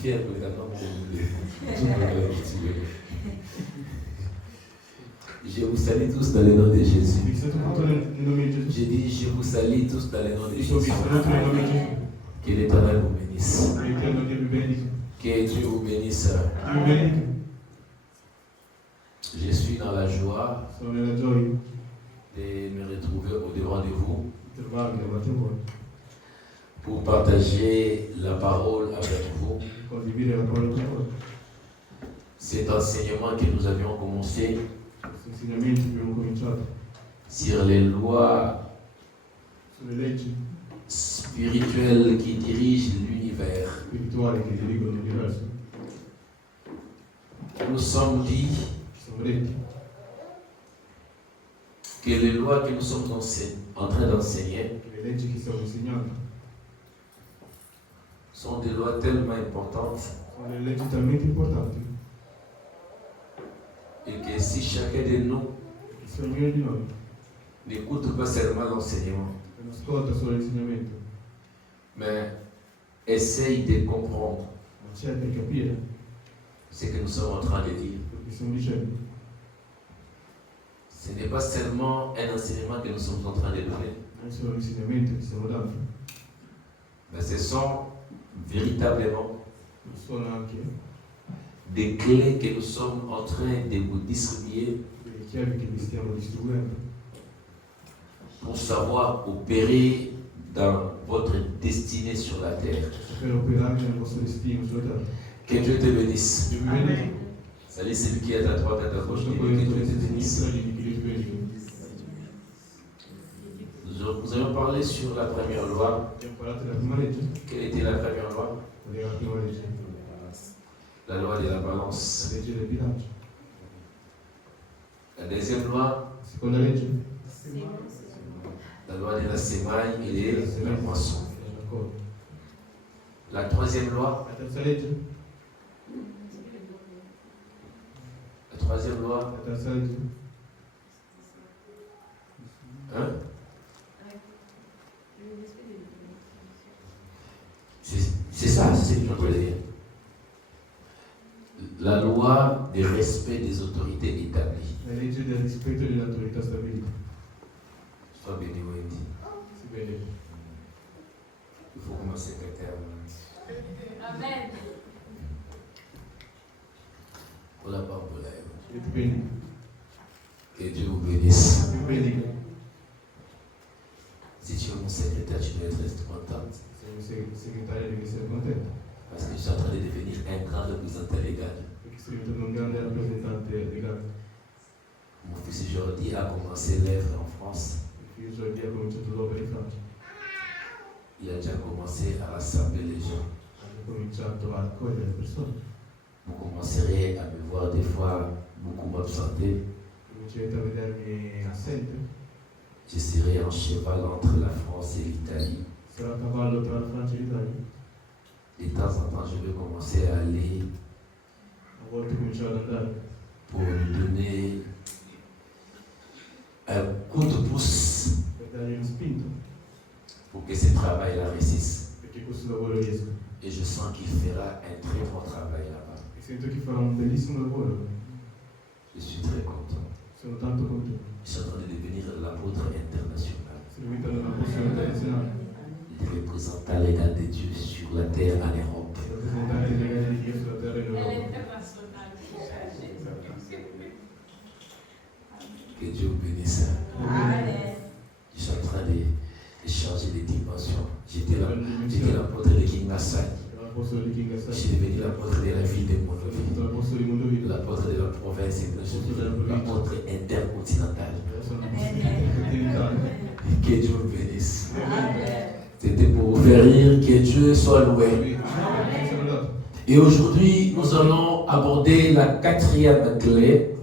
fier pour les attendre. Je vous salue tous dans le nom de Jésus. J'ai dit, je vous salue tous dans le nom de Jésus. Que l'Éternel vous bénisse. Que Dieu vous bénisse. Je suis dans la joie de me retrouver au-devant de vous pour partager la parole avec vous. Cet enseignement que nous avions commencé sur les lois spirituelles qui dirigent l'univers. Nous sommes dit que les lois que nous sommes en train d'enseigner sont des lois tellement importantes et que si chacun de nous n'écoute pas seulement l'enseignement, mais essaye de comprendre ce que nous sommes en train de dire. Ce n'est pas seulement un enseignement que nous sommes en train de donner, mais ce sont véritablement des clés que nous sommes en train de vous distribuer pour savoir opérer dans votre destinée sur la terre. Que Dieu te bénisse. Amen. Salut celui qui est à ta droite, à ta gauche, que Dieu te bénisse. Nous allons parler sur la première loi. Quelle était la première loi? La loi de la balance. La deuxième loi, la loi de la semaille et de la moisson. La troisième loi, hein? C'est ça, c'est ce que je voulais dire. La loi de respect des autorités établies. Sois béni, Wendy. Il faut commencer par terre. Amen. Pour la parole. Que Dieu vous bénisse. Si tu es mon secrétaire, tu dois être contente. Parce que je suis en train de devenir un grand représentant légal. Mon fils Jordi a commencé l'œuvre en France. Il a déjà commencé à rassembler les gens. Vous commencerez à me voir des fois beaucoup m'absenter. Je serai en cheval entre la France et l'Italie. De temps en temps, je vais commencer à aller pour lui donner un coup de pouce pour que ce travail-là réussisse. Et je sens qu'il fera un très bon travail là-bas. Je suis très content. Je suis en train de devenir l'apôtre international. Le représentant légal de Dieu sur la terre en Europe. Que Dieu vous bénisse. Je suis en train de changer de dimension. J'étais l'apôtre de Kingasai. Je suis devenu l'apôtre de la ville de Monrovie, l'apôtre de la province, l'apôtre intercontinental. Que Dieu vous bénisse. C'était pour vous faire rire, que Dieu soit loué. Et aujourd'hui, nous allons aborder la quatrième clé.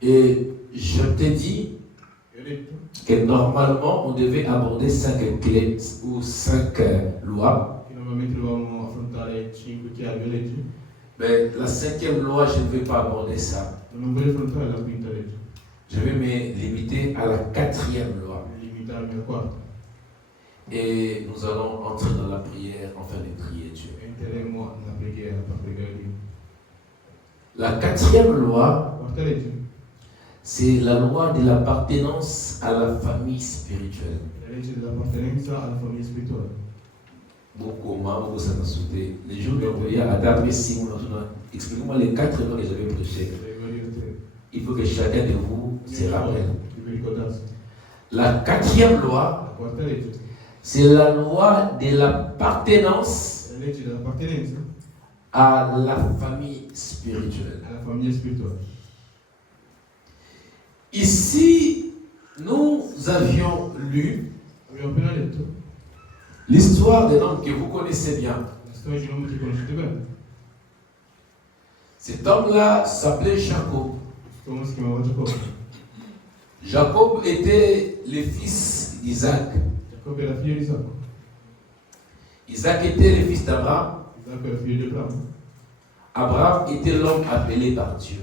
Et je te dis que normalement, on devait aborder 5 clés ou 5 lois. Mais la 5e loi, je ne vais pas aborder ça. Je vais me limiter à la 4e loi. Et nous allons entrer dans la prière, enfin de prier Dieu. La quatrième loi, c'est la loi de l'appartenance à la famille spirituelle. Beaucoup de ça m'a sauté. Les jours de prière, à d'après 6 mois, expliquez-moi les 4 lois que j'avais prêchées. Il faut que chacun de vous se rappelle. La quatrième loi, c'est la loi de l'appartenance à la famille spirituelle. Ici, nous avions lu l'histoire d'un homme que vous connaissez bien. Cet homme-là s'appelait Jacob. Jacob était le fils d'Isaac. Isaac était le fils d'Abraham. Abraham était l'homme appelé par Dieu.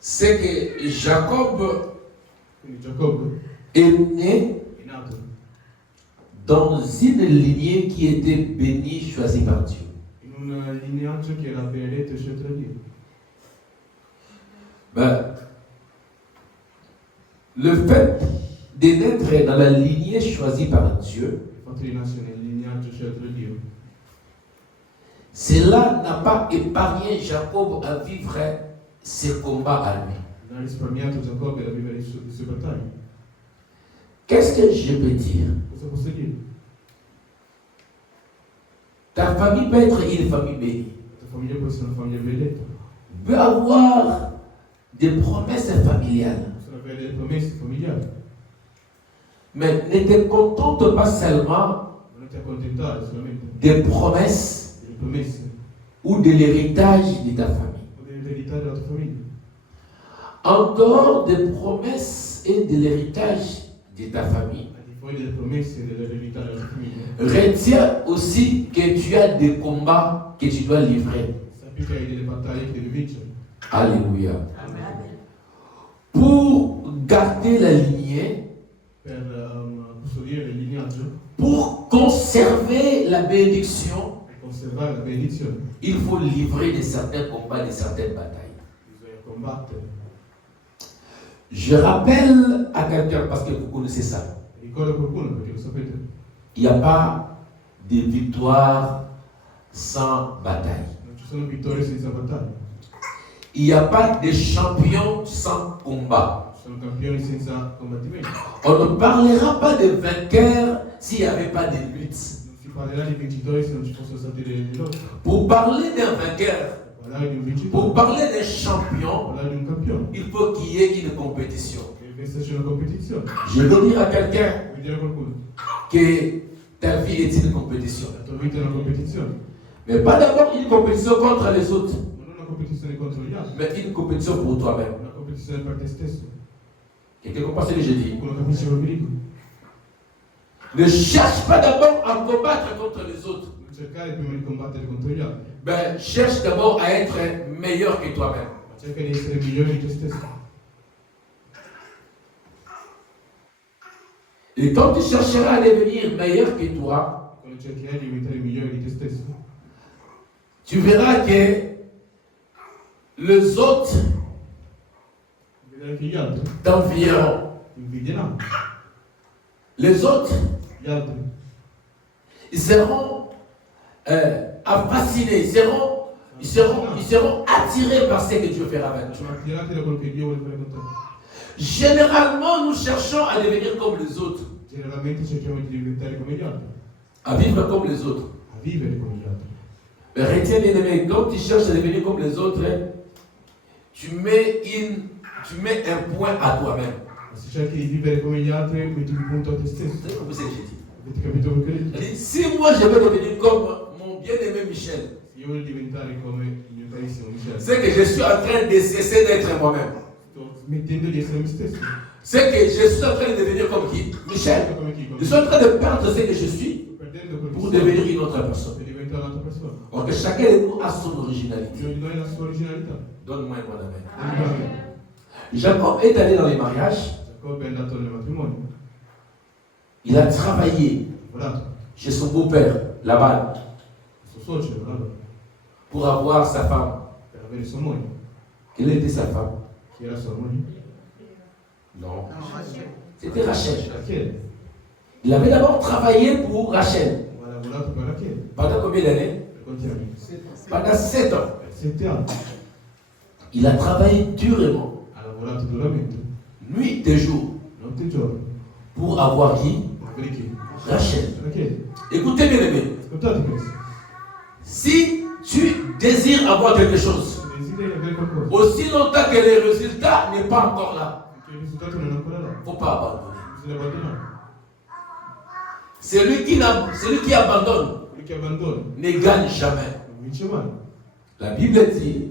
C'est que Jacob est né dans une lignée qui était bénie, choisie par Dieu. Le fait de naître dans la lignée choisie par Dieu, cela n'a pas épargné Jacob à vivre ses combats à lui. Qu'est-ce que je peux dire? Ta famille peut être une famille bénie. Peut avoir des promesses familiales. Mais ne te contente pas seulement des promesses ou de l'héritage de ta famille. En dehors des promesses et de l'héritage de ta famille, retiens aussi que tu as des combats que tu dois livrer. Alléluia. Pour garder la lignée, pour conserver la bénédiction, il faut livrer de certains combats, de certaines batailles. Je rappelle à quelqu'un, parce que vous connaissez ça, il n'y a pas de victoire sans bataille. Il n'y a pas de champion sans combat. On ne parlera pas de vainqueur s'il n'y avait pas de lutte. Pour parler d'un vainqueur, pour parler d'un champion, il faut qu'il y ait une compétition. Je veux dire à quelqu'un que ta vie est une compétition. Mais pas d'abord une compétition contre les autres, mais une compétition pour toi-même. Quelqu'un comprend ce que je dis? Ne cherche pas d'abord à combattre contre les autres. Ben, cherche d'abord à être meilleur que toi-même. Et quand tu chercheras à devenir meilleur que toi, tu verras que les autres t'envieront. Les autres, ils seront fascinés, ils seront attirés par ce que Dieu fera avec nous. Généralement, nous cherchons à devenir comme les autres. À vivre comme les autres. Mais retiens bien aimé, quand tu cherches à devenir comme les autres, tu mets un point à toi-même. Si moi je veux devenir comme mon bien-aimé Michel, c'est que je suis en train de cesser d'être moi-même. C'est que je suis en train de devenir comme qui? Michel. Je suis en train de perdre ce que je suis pour devenir une autre personne. Or que chacun de nous a son originalité. Donne-moi un bon amen. Jacob est allé dans les mariages. Il a travaillé chez son beau-père, Laban, pour avoir sa femme. Quelle était sa femme? Non. C'était Rachel. Il avait d'abord travaillé pour Rachel. Pendant combien d'années? Pendant 7 ans. Il a travaillé durement. Nuit et jour. Pour avoir qui? Rachel. Écoutez bien aimé. Si tu désires avoir quelque chose, aussi longtemps que le résultat n'est pas encore là, il ne faut pas abandonner. Celui qui abandonne ne gagne jamais. La Bible dit,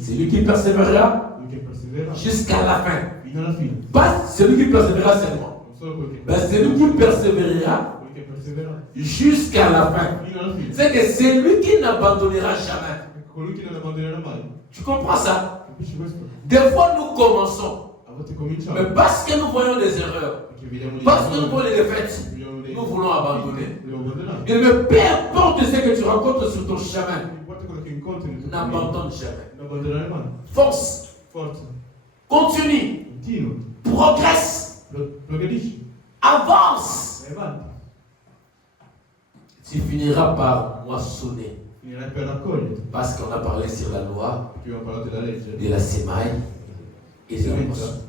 celui qui persévérera jusqu'à la fin. Pas celui qui persévérera seulement. Celui qui persévérera jusqu'à la fin. C'est que celui qui n'abandonnera jamais. Tu comprends ça? Des fois nous commençons. Mais parce que nous voyons des erreurs, parce que nous voyons les défaites, nous voulons abandonner. Et mais peu importe ce que tu rencontres sur ton chemin, n'abandonne jamais. Fonce. Continue. Progresse. Avance. Tu finiras par moissonner. Parce qu'on a parlé sur la loi de la semaille et de la moisson.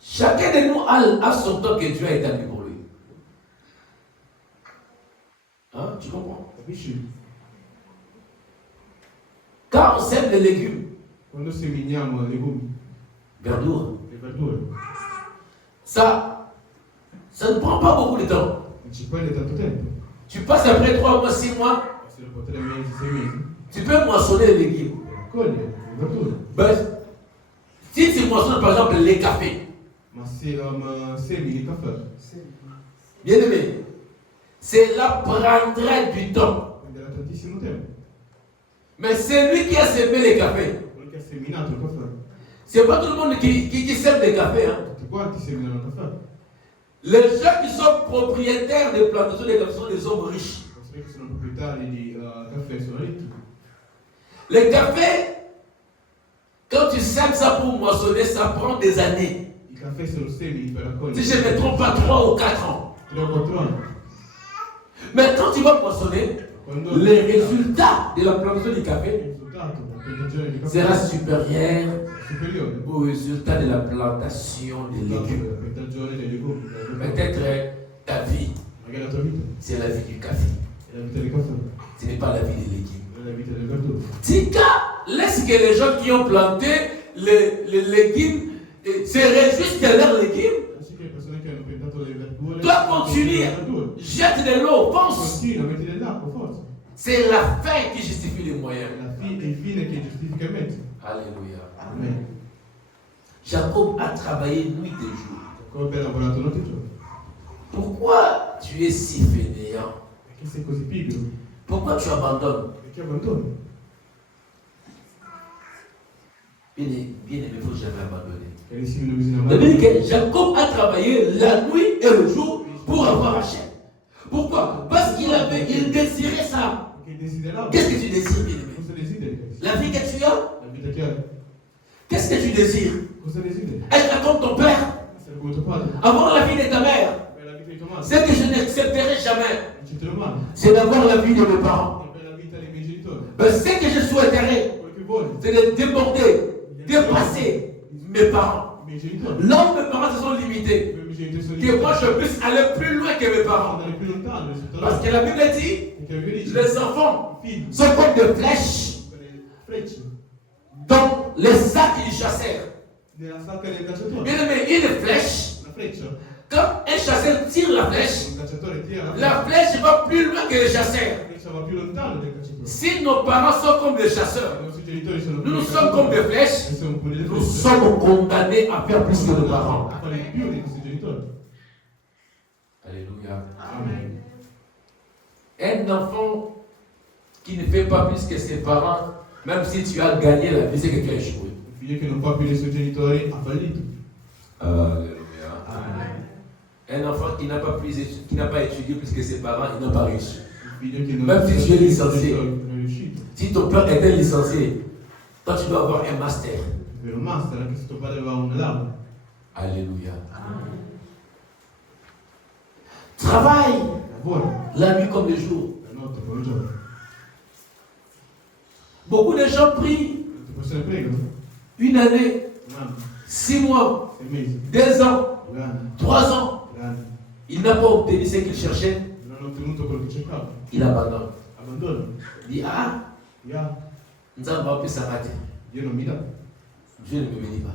Chacun de nous a son temps que Dieu a établi pour lui. Hein, tu comprends? Quand on sème les légumes, verdure, ça ne prend pas beaucoup de temps. Tu passes après 3 mois, 6 mois, tu peux moissonner les légumes. Ben, si tu moissonnes par exemple les cafés, bien aimé, cela prendrait du temps. Mais celui qui a semé les cafés, c'est pas tout le monde qui sème des cafés. Hein. Les gens qui sont propriétaires des plantations des cafés sont des hommes riches. Les cafés, quand tu sèmes ça pour moissonner, ça prend des années. Si je ne me trompe pas, 3 ou 4 ans. Mais quand tu vas moissonner, les résultats de la plantation du café sera supérieur au résultat de la plantation des légumes. Peut-être ta vie, c'est la vie du café. Ce n'est pas la vie des légumes. Tika, laisse que les gens qui ont planté les légumes se réjouissent de leurs légumes. Toi, continue, jette de l'eau, fonce. C'est la fin qui justifie les moyens. Alléluia. Amen. Jacob a travaillé nuit et jour. Pourquoi tu es si fainéant? Pourquoi tu abandonnes? Bien aimé, il ne faut jamais abandonner. C'est-à-dire que Jacob a travaillé la nuit et le jour pour avoir Rachel. Pourquoi? Parce qu'il désirait ça. Qu'est-ce que tu désires, bien aimé? La vie que tu as? Qu'est-ce que tu désires? Être comme ton père? Avoir la vie de ta mère? Ce que je n'accepterai jamais, c'est d'avoir la vie de mes parents. Mais ce que je souhaiterais, c'est de déborder, dépasser mes parents. Là où mes parents se sont limités, que moi je puisse aller plus loin que mes parents. Parce que la Bible dit, les enfants sont comme des flèches dans les sacs du chasseur. Bien aimé, une flèche, quand un chasseur tire la flèche va plus loin que le chasseur. Si nos parents sont comme des chasseurs, nous sommes comme des flèches, nous sommes condamnés à faire plus que nos parents. Alléluia. Amen. Un enfant qui ne fait pas plus que ses parents, même si tu as gagné la vie, c'est que tu as échoué. figlio che non fa più dei suoi genitori ha fallito. Alléluia. Un enfant qui n'a pas étudié plus que ses parents, il n'a pas réussi. Même si tu es licencié, si ton père était licencié, toi tu dois avoir un master. Un master, anche se tuo padre aveva una laurea. Alléluia. Travaille la nuit comme le jour. Beaucoup de gens prient une année, 6 mois, 2 ans, 3 ans. Il n'a pas obtenu ce qu'il cherchait. Il abandonne. Il dit Nzamba peut s'arrêter. Dieu ne me bénit pas.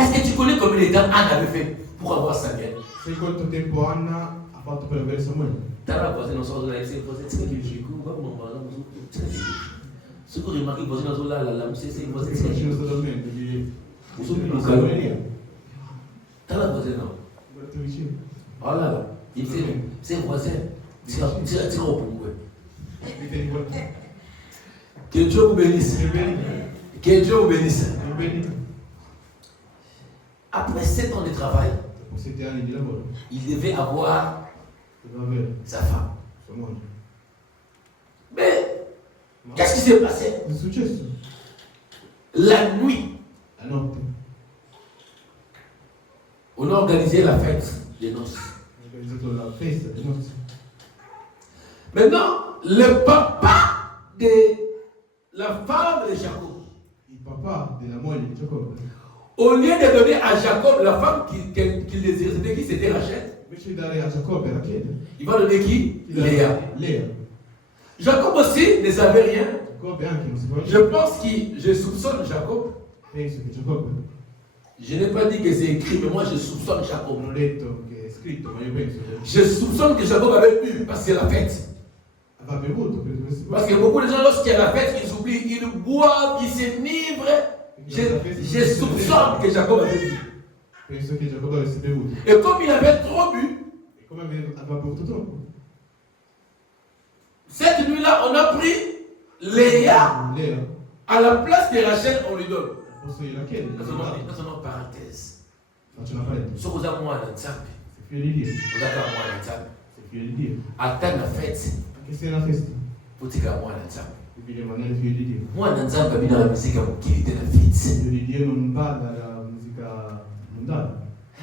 Est-ce que tu connais combien de temps Anne avait fait pour avoir sa mère? Sai quanto tempo Anna ha fatto per avere Samuele? Tara cosa non so dove sei cosa c'è che ci cuba come va la su cui rimane così non sulla la se sei cosa c'è vicino totalmente di Samuele. Tara cosa no. Guarda vicino. Voilà, il fait c'est voisin. C'est au bout. Que Dieu vous bénisse. Que Dieu vous bénisse. Après 7 ans de travail, il devait avoir sa femme. Mais qu'est-ce qui s'est passé? La nuit, on a organisé la fête des noces. Maintenant, le papa de la femme de Jacob, au lieu de donner à Jacob la femme qu'il désirait, c'était qui? C'était Rachel. Il va donner qui? Léa. Jacob aussi ne savait rien. Je pense que je soupçonne Jacob. Je n'ai pas dit que c'est écrit, mais moi je soupçonne Jacob. Je soupçonne que Jacob avait bu parce que la fête. Parce que beaucoup de gens, lorsqu'il y a la fête, ils oublient, ils boivent, ils s'enivrent. Je soupçonne que Jacob avait bu. Et comme il avait trop bu, cette nuit-là, on a pris Léa à la place de Rachel, on lui donne. Dans une parenthèse. Ce que vous avez moi dans le temple, vous avez moi dans le temple. Attends la fête. Pour dire à moi dans le temple. Moi dans le temple, je suis dans la musique qui était la fête.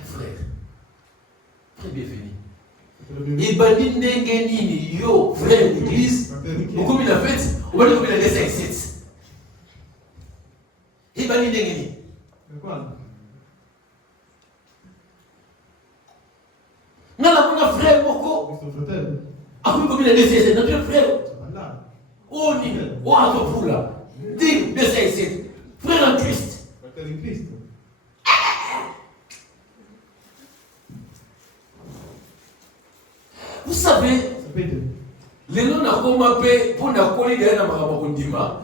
Frère, très bienvenue. Et bandi n'engeni yo frère d'église, beaucoup de la fête, on va dire combien de laisser ici. Et bandi n'engeni. Nana mon frère beaucoup. Ah oui combien de laisser ici, notre frère. Oh ni, oh à ton fou là. Dis laisser ici, frère en Christ. Vous savez, les noms n'a pas fait pour la coller derrière la marabakundima.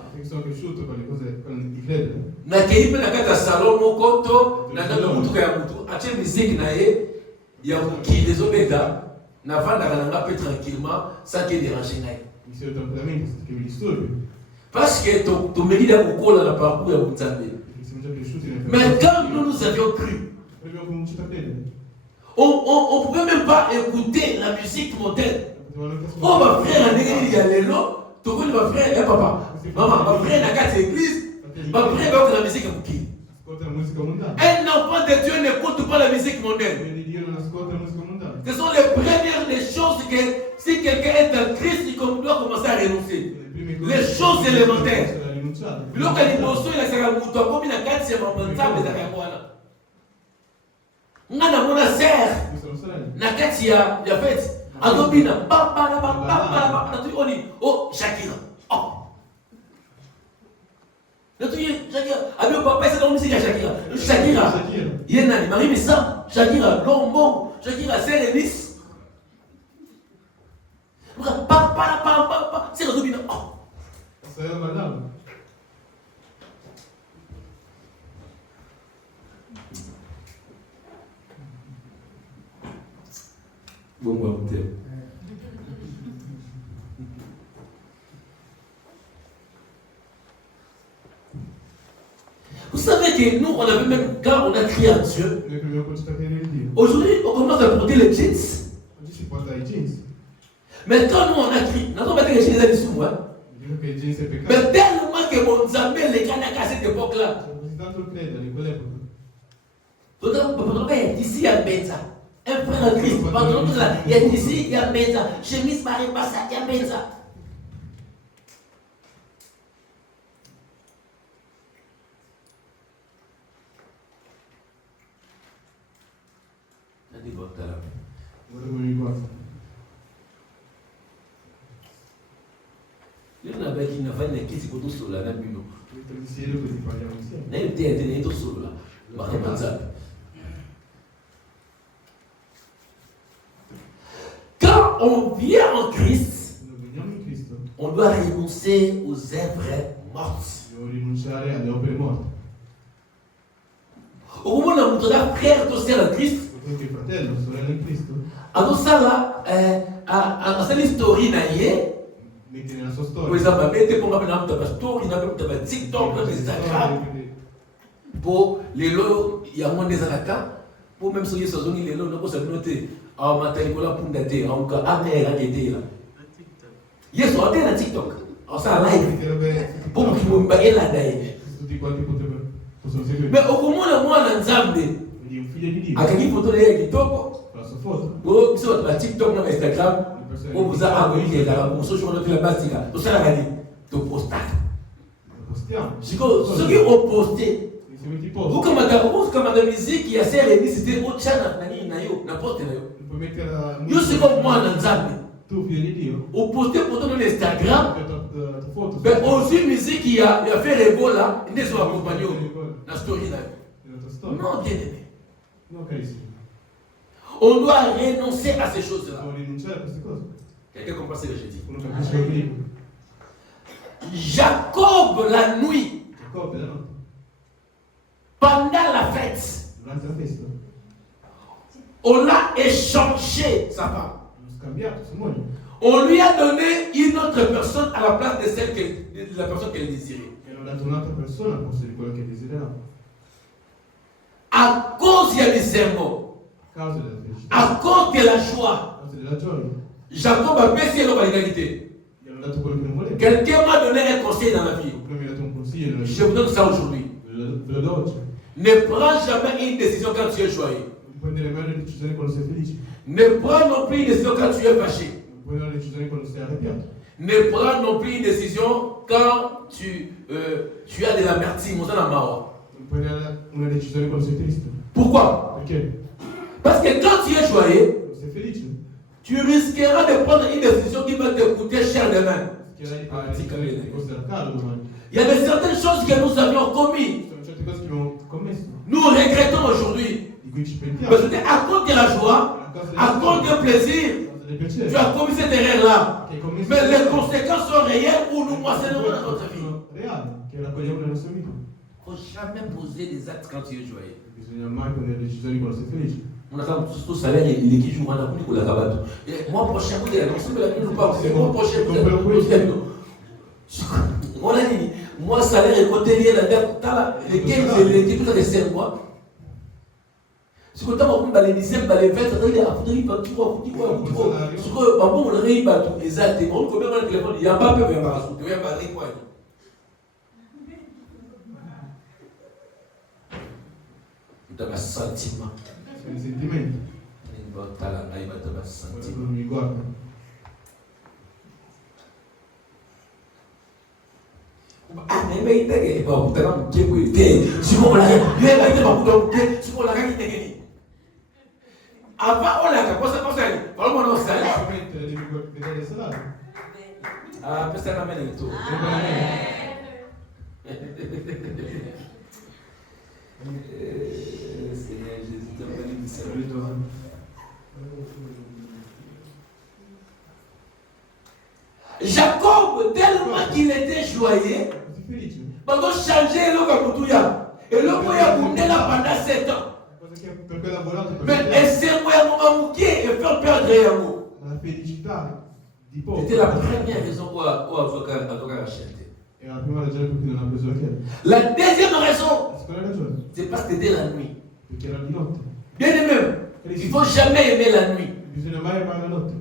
Na keipe na kata salon mokoto na kata mutuka ya mutu. Ache musique na ye ya qui les obéda na vanda na peu tranquillement sans qu'il dérange ngai. Parce que tu me dis la kokola la parcours ya Nzambe. Mais quand nous avions cru, on ne pouvait même pas écouter la musique moderne. Oh, ma frère, il y a les lots. Tu connais ma frère, eh papa. Maman, ma frère n'a qu'à l'église. Ma frère va écouter la musique qui? Un enfant de Dieu n'écoute pas la musique mondaine. Ce sont les premières des choses que si quelqu'un est un Christ, il doit commencer à renoncer. Les choses élémentaires. Lorsqu'il y a des il a comme il a 4 ngana mona ser na kati ya fête azobina papa na tu oni oh Shakira oh na tu Shakira abi papa c'est comme si Shakira yena ni Marie mais ça Shakira Lombon Shakira Serenis papa c'est azobina oh c'est madame. Bon, vous savez, que nous, on avait même, quand on a crié à Dieu, Noi abbiamo cominciato a credere in Dio. aujourd'hui, on commence à porter les jeans. Oggi si porta i jeans. Mais quand nous, on a crié, nous avons mettre les jeans sous moi. Dico che i jeans è peccato. Mais tellement que mon Zambé, les canards à cette époque-là. Così tanto credo in quell'epoca. Donc, ici, il y a Benza. Un frère en Christ, pendant tout ça, il y a ici, il y a Benza. Chemise Marie Bassa, il y a Benza. Volevo mi guarda. Lui, on avait qu'il n'a pas une question pour tout cela, même lui. Metto insieme così parliamo insieme. N'est pas tout cela. Quand on vient en Christ, Quando veniamo in Cristo, on doit renoncer aux œuvres mortes. devo rinunciare alle opere morte. Au moment où on a frère de sœur en Christ, Perché fratello, sorella in Cristo, à tout ça là, à cette histoire naïe, metti nella sua par storia. exemple, mettez pour moi dans ta story, dans ta TikTok, dans Instagram, pour les lots, il y a moins des alaka, pour même si ils sont les lots, nous sommes notés, en matériel pour dater, en cas, à mer, à guetter là. Yes, on est dans TikTok, on s'en live, pour moi qui m'ont baillé là d'ailleurs. Tutti quanti possono seguire. Mais au moment où moi, on ensemble, Quindi un figlio di Dio, à quelle photo les TikTok, con la sua foto, pour sur la TikTok, dans Instagram, le persone on vous a envoyé là, pour ce jour de la base, tout ça là, tu postes. lo postiamo. Ceux qui ont posté, E se metti vous posto, comme la musique qui a servi, c'était au channel, n'importe quoi. puoi mettere la Io c'est comme moi dans Zambie. tu figlio di Dio, Au posté pour ton Instagram, la tua foto, mais aussi musique qui a fait les goals là, ils sont accompagnés dans la story là. nella tua storia. Non, bien aimé. No, carissimo. On doit renoncer à ces choses-là. Devo rinunciare a queste cose. Quelqu'un comprend ce que je dis? Uno capisce quello che dico. Jacob, la nuit, Giacobbe la notte, pendant la fête, durante la festa, on a échangé sa femme. hanno scambiato sua moglie. On lui a donné une autre personne à la place de celle de la personne qu'elle désirait. E hanno dato un'altra persona al posto di quello che desiderava. À cause du discernement, A causa della felicità, à cause de la joie, a causa della gioia, Jacob a baissé l'égalité. gli hanno dato quello che non voleva. Quelqu'un m'a donné un conseil dans la vie. Qualcuno mi ha dato un consiglio nella Je vita. vous donne ça aujourd'hui. Ve lo do oggi. Ne prends jamais une décision quand tu es joyeux. Non prendere mai una decisione quando sei felice. Ne prends non plus une décision quand tu es fâché. Non puoi prendere una decisione quando sei arrabbiato. Ne prends non plus une décision quand tu as de l'amertume. On s'en a marre. Non puoi prendere una decisione quando sei triste. Pourquoi? Perché? Parce que quand tu es joyeux, Quando sei felice, tu risqueras de prendre une décision qui va te coûter cher demain. schierai di costerà caro domani. Il y avait certaines choses que nous avions commises. Ci sono certe cose che abbiamo commesso, Nous regrettons aujourd'hui. di cui ci Parce pentiamo. que à cause de la joie, à cause du plaisir, A causa del piacere. tu as commis cette erreur-là. Che hai commesso Mais les delle cose conséquences sont réelles ou nous moissonnerons dans notre vie. sono reali, che raccogliamo nella nostra vita. Il ne faut jamais poser des actes quand tu es joyeux. Bisogna mai prendere decisioni quando sei felice. On a tout salaire, il est qui joue, on a pris pour la rabattre. Moi, prochain, vous allez annoncer que la vie nous parle. Moi, prochain, vous allez annoncer. On a dit, moi, salaire est côté lié la dette, les 15, les tout les 5 mois. Ce que tu as les 17, les 20, il y a un peu de ce que, bon, on a réussi à tout, exactement. On combien de téléphone, il y a pas peu, il y a pas de il y a pas de quoi. Tu as un sentiment. Sono i sentimenti. Qualcuno mi guarda. Ah, mais il était bon, tu as dit que si on l'a il est été bon donc si on l'a gagné gagné. Avant on l'a quoi ça parle moi non ça. Devi vedere il salario. Ah, personne n'a mené tout. Seigneur Jésus, tu as béni salut toi. Jacob, tellement qu'il était joyeux, Così felice. il a changé le Kabutuya. Et le moyen pour là pendant 7 ans. Cosa che per cui ha lavorato per Mais essayer de manquer et faire perdre la felicità di poco. c'était la première raison pour avocat a acheté. E la prima ragione per cui non ha preso la chiave. La deuxième raison, La seconda ragione, c'est parce que c'était la nuit. perché era di notte. Bien aimé, il ne faut jamais aimer la nuit. Bisogna mai amare la notte.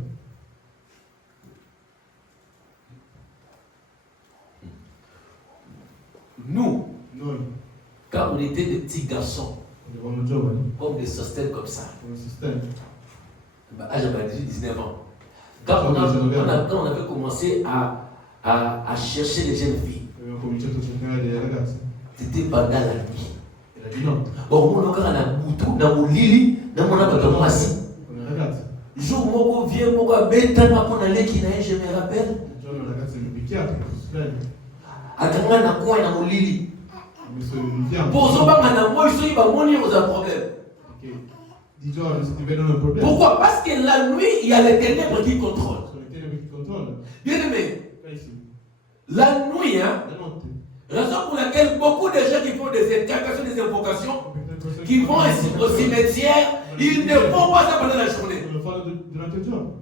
Nous, Noi, quand on était des petits garçons, quando eravamo giovani, comme des sostènes comme ça, come assistenti, j'avais 19 ans. Quand on avait commencé à chercher les jeunes filles, abbiamo cominciato a cercare delle ragazze. c'était pendant la nuit. Era di notte. Bon, on a un bouton dans mon lit, dans mon appartement. Con le ragazze. Jour moko vieux moko abetana pour aller qui nae, je me rappelle. Un giorno la ragazza mi ha picchiato, mi sono sveglio. Akanga na kwa na molili. Ho messo in fiamme. Pozo banga na moi so iba moni aux problème. Perché di giorno si ti vedono il problema. Pourquoi? Parce que la nuit, il y a les ténèbres qui contrôlent. Sono le tenebre che controllano. Bien aimé, Sì. la nuit, hein, La notte. raison pour laquelle beaucoup de gens qui font des incantations, des invocations, qui vont au cimetière, ils ne font pas ça pendant la journée. Non lo fanno durante il giorno.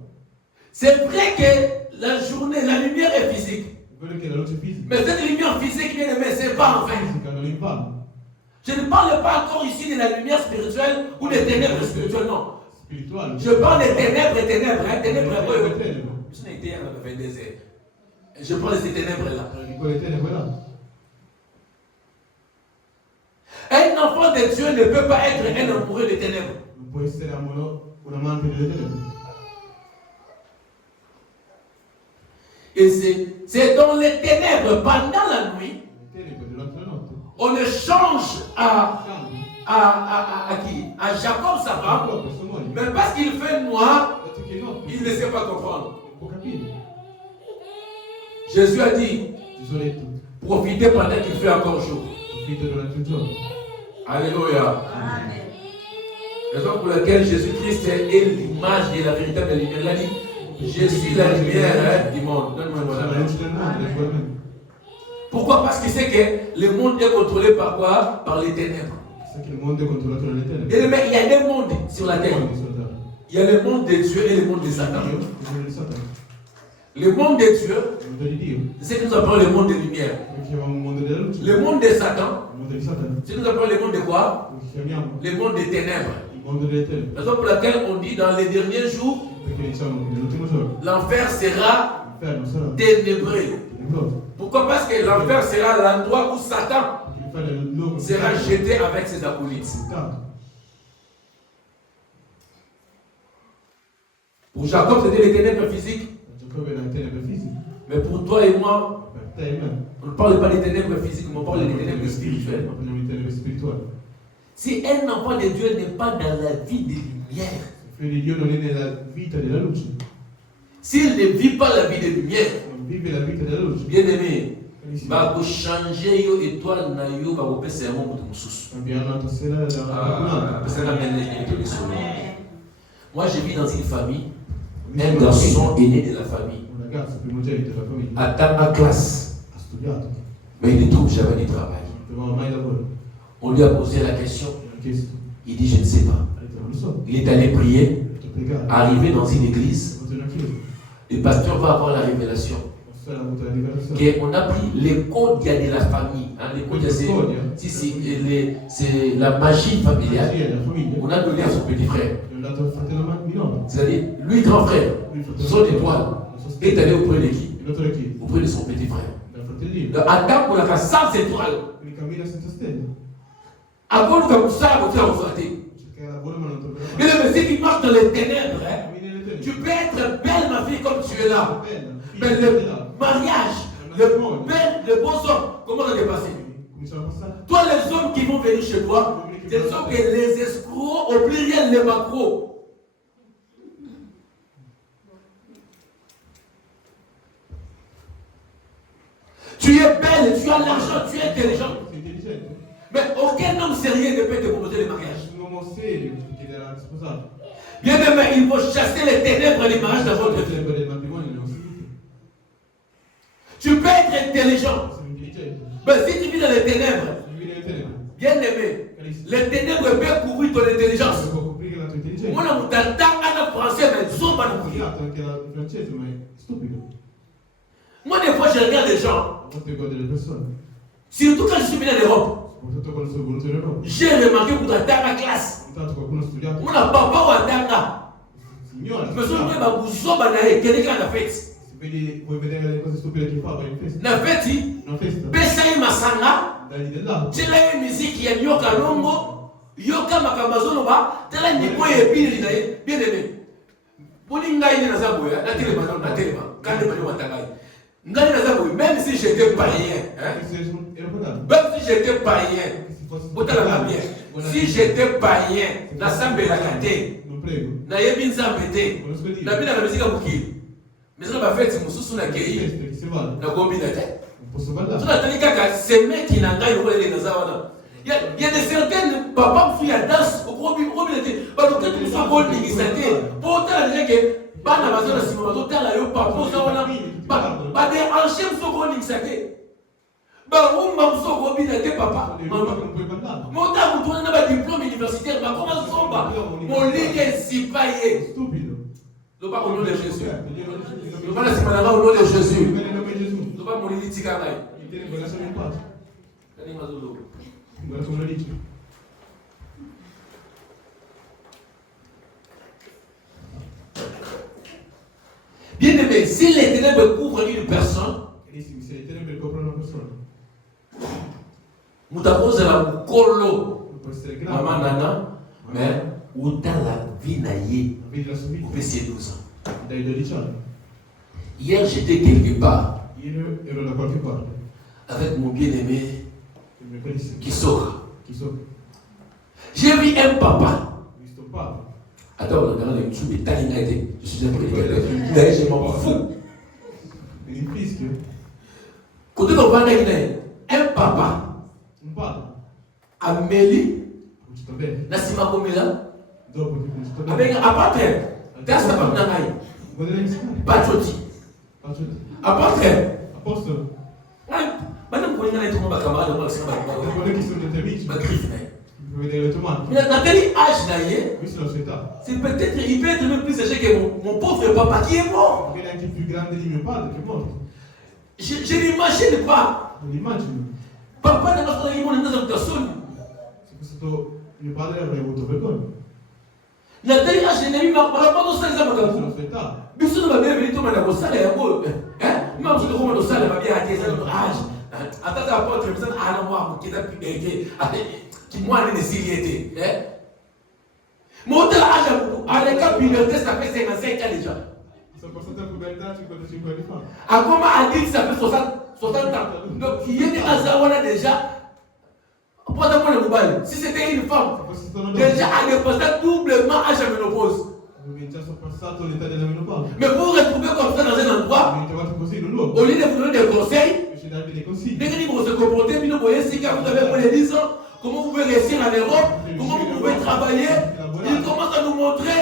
C'est vrai que la journée, la lumière est physique. Quello che è la luce fisica. Mais cette lumière physique, bien aimé, c'est pas en vain. Fisica non impara. Je ne parle pas encore ici de la lumière spirituelle ou des ténèbres spirituelles, non. Spirituale. Je parle des ténèbres et ténèbres, hein, ténèbres. Tenebre. Je n'ai été à 22 heures. Je parle de ces ténèbres-là. Di quelle tenebre là. Un enfant de Dieu ne peut pas être un amoureux des ténèbres. Non può essere un amante delle tenebre. Et c'est dans les ténèbres, pendant la nuit, Le tenebre durante la notte. on échange à qui? À Jacob, sa femme. Jacob, sua moglie. Mais parce qu'il fait noir, Dato che no, il ne sait pas comprendre. non può capire. Jésus a dit, Gesù ha detto, profitez pendant qu'il fait encore jour. profitto durante il giorno. Alléluia. Amen. Raison pour laquelle Jésus-Christ est l'image de la véritable lumière. Il a dit, je suis la lumière du monde. Donne-moi Sono la la luce del mondo, naturalmente. Pourquoi? Parce qu'il sait que le monde est contrôlé par quoi? Par les ténèbres. Sa che il mondo è controllato dalle tenebre. Et il y a deux mondes sur la terre. Mondi sulla terra. Il y a le monde de Dieu et le monde de Satan. Dio, il mondo di Satana. Le monde de Dieu, Il mondo di Dio. c'est ce que nous appelons le monde de lumière. Lo chiamiamo il mondo della luce. Le monde de Satan, Il mondo di Satana. c'est ce que nous appelons le monde de quoi? Lo chiamiamo Le monde des ténèbres. il mondo delle tenebre. Raison pour laquelle on dit dans les derniers jours, Perché diciamo che nell'ultimo giorno l'enfer sera l'inferno sarà ténébreux. tenebroso. Pourquoi? Parce que l'enfer sera l'endroit où Satan Perché l'inferno è il luogo sera jeté avec ses acolytes. buttato. Pour Jacob, c'était les ténèbres physiques. Giacobbe era le tenebre fisiche. Mais pour toi et moi, Per te e me. on ne parle pas des ténèbres physiques, mais on parle des ténèbres spirituelles. Ma parliamo di tenebre spirituali. Si un enfant de Dieu n'est pas dans la vie de lumière, Il figlio di Dio non è nella vita della luce. s'il ne vit pas la vie de lumière, Non vive la vita della luce. bien aimé, Carissimo. va changer yo étoile na yo va kopesa yango moto mosusu. Abbiamo una sera da qualcun Pesa na mele yetu de solo. Amen. Moi, je vis dans une famille, un altro. garçon aîné de la famille, Un ragazzo primogenito della famiglia attend ma classe, ha studiato, mais il ne trouve jamais du travail. non trovava mai lavoro. On lui a posé la question, Mi ha chiesto, il dit je ne sais pas. ha detto non lo so, Il est allé prier, ho detto pregare. arrivé dans une église, Ho fatto una chiesa, le pasteur va avoir la révélation. la sorella ha avuto la rivelazione. On a pris les codes de la famille. Hein, les codes, c'est la magie familiale. Magia della famiglia. On a donné à son petit frère. Gli ho dato al fratello minore. C'est-à-dire, lui, grand frère, Lui, fratello son étoile, est allé auprès de qui? è andato da chi? Auprès de son petit frère. Dal fratellino. Attends pour la sans étoile. Quindi cammina senza stelle. Avant comme ça, vous avez refraté. Cercare lavoro ma non troverà Mais mai. le monsieur qui marche dans les ténèbres, hein, Cammina nelle tenebre. tu peux être belle, ma fille, comme tu es là. Bella, Mais figlia, le là. mariage, le beau homme, comment ça s'est passé? Cominciamo a passare. Toi, les hommes qui vont venir chez toi, ce sont que les escrocs, au pluriel, les macros. Tu es belle, tu as l'argent, tu es intelligent. Sei intelligente? Mais aucun homme sérieux ne peut te proposer le mariage. Un uomo serio ti chiederà di sposare. Bien aimé, il faut chasser les ténèbres du mariage dans votre Le vie. tenebre del matrimonio nelle nostre vite. Tu peux être intelligent, Siamo intelligenti. mais si tu vis dans les ténèbres, Vivi nelle tenebre. bien aimé, Carissimo. les ténèbres peuvent couvrir ton intelligence. Può coprire la tua intelligenza. Moi, je t'entends en français, mais ils sont pas nous. Ho studiato anche il francese, ma è stupido. Moi, des fois, je regarde les gens. Surtout quand je suis venu en Europe. J'ai remarqué que dans la classe, on n'a pas de tanga. Mais si on a un bouson, on a quelqu'un qui a fait. Na fête, pesa ye masanga, tela ye musique ya nyoka longo, yoka makambazono ba, tela nyiko ye bili na ye, bien aimé. Poni ngai na zaboya, na telema, kande bali watangai. Ngai na zaboya, même si j'étais païen, même si j'étais païen, botala la bien. Si j'étais païen, na sambe la kate, na yebi nzambe te, na bina la musique mukili. Mais ça va faire c'est mon sous na kei na gobina te tu na tani kaka c'est mec qui n'a pas eu les nazawana il y a des certaines papa fille à danse au gobina te ba donc tu sois bon ni santé pour ta déjà que ba na bazona si mo to la yo papa ça wana ba de ancien so bon ni santé ba umba so gobina te papa mon ta mo to na ba diplôme universitaire ba comment somba mon ligue si paye stupide. Nous ne pas au nom de Jésus. Nous pas laisser malheur au nom de Jésus. Nous pas mourir de Tikanaï. Bien aimé, si les ténèbres couvrent une personne, nous t'avons la colo, maman nana, mais où t'as la vie naïe. Vous pouvez 12 ans. Hier, j'étais quelque part avec mon bien-aimé qui sort. J'ai vu un papa. Attends, regarde le YouTube et Talingaïté. Je suis un prédicateur. D'ailleurs, je m'en fous. Côté qu'on parle un papa. Amélie. Nassima Komela. Avec un appartement. Dans sa femme Bachoti. Appartement. Madame Kouina est tombée à camarade de moi. C'est peut-être, il peut être même plus âgé que mon pauvre papa qui est mort. Je n'imagine pas. Papa n'a pas de monde dans une personne. Nathalie âge n'aime pas de ça, ils ont pas de ça. Va bien venir tomber dans le salaire. Même si on a salaire, va bien attirer notre âge. Attends, apôtre, vous êtes à la mort qui est plus qui moi n'est sérieux. Mon tel âge à l'écart puberté, ça fait 55 ans déjà. À comment a dit que ça fait 60 ans? Donc il y a des Azawana déjà. Si c'était une femme, déjà elle est passée doublement à la ménopause. Mais pour retrouver comme ça dans un endroit, au lieu de vous donner des conseils, vous se comporter, vous avez 10 ans, comment vous pouvez réussir en Europe, comment vous pouvez travailler. Il commence à nous montrer,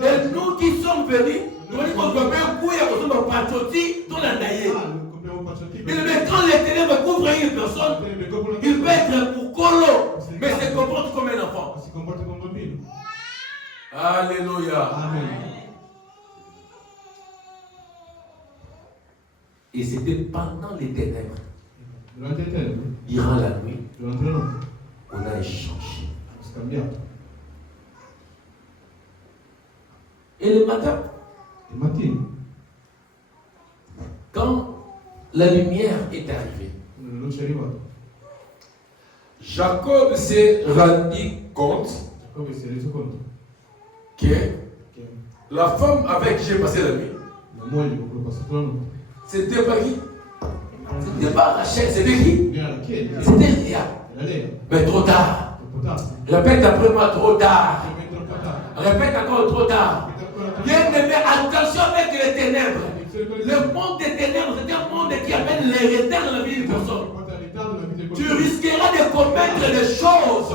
et nous qui sommes venus, nous disons qu'on doit faire un coup et qu'on doit patrioter dans la naïe. Mais quand les ténèbres couvrent une personne, il peut être pour colo, mais se comporte comme un enfant. Alléluia. Amen. Et c'était pendant les ténèbres. Durant la nuit, on a échangé. Et le matin, quand la lumière est arrivée, Jacob s'est rendu compte que la femme avec qui j'ai passé la nuit, c'était pas qui? C'était pas Rachel, c'était qui? C'était Léa. Mais trop tard. Répète après moi, trop tard. Répète encore, trop tard. Bien aimé, attention avec les ténèbres. Le monde des ténèbres, c'est un monde qui amène les retards dans la vie d'une personne. Tu risqueras de commettre des choses,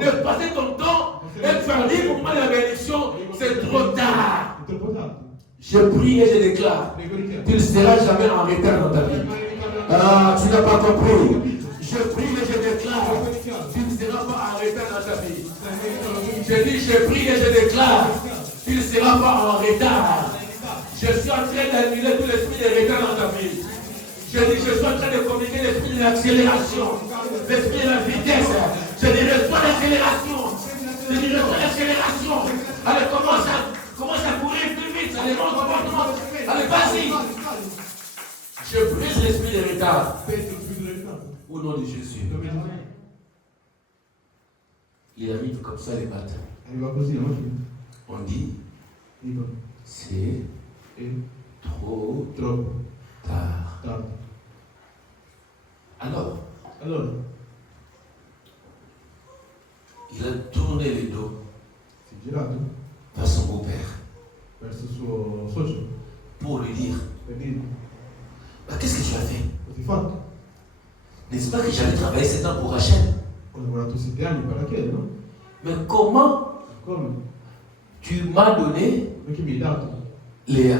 de passer ton temps et de faire libre pour moi de la bénédiction. C'est trop tard. Je prie et je déclare, tu ne seras jamais en retard dans ta vie. Ah, tu n'as pas compris. Je prie et je déclare, tu ne seras pas en retard dans ta vie. Je dis, je prie et je déclare, tu ne seras pas en retard. Je suis en train d'annuler tout l'esprit de retard dans ta vie. Je dis, je suis en train de communiquer l'esprit de l'accélération, l'esprit de la vitesse. Je dis, reçois l'accélération. Je dis, reçois l'accélération. Allez, commence à courir plus vite. Allez, monte. Allez, vas-y. Je brise l'esprit de retard. Au nom de Jésus. Il arrive comme ça les matins. On dit, c'est trop tard. Alors, il a tourné le dos vers son beau-père pour lui dire, bah, qu'est-ce que tu as fait? N'est-ce pas que j'avais travaillé 7 ans pour Rachel? Mais comment tu m'as donné Léa?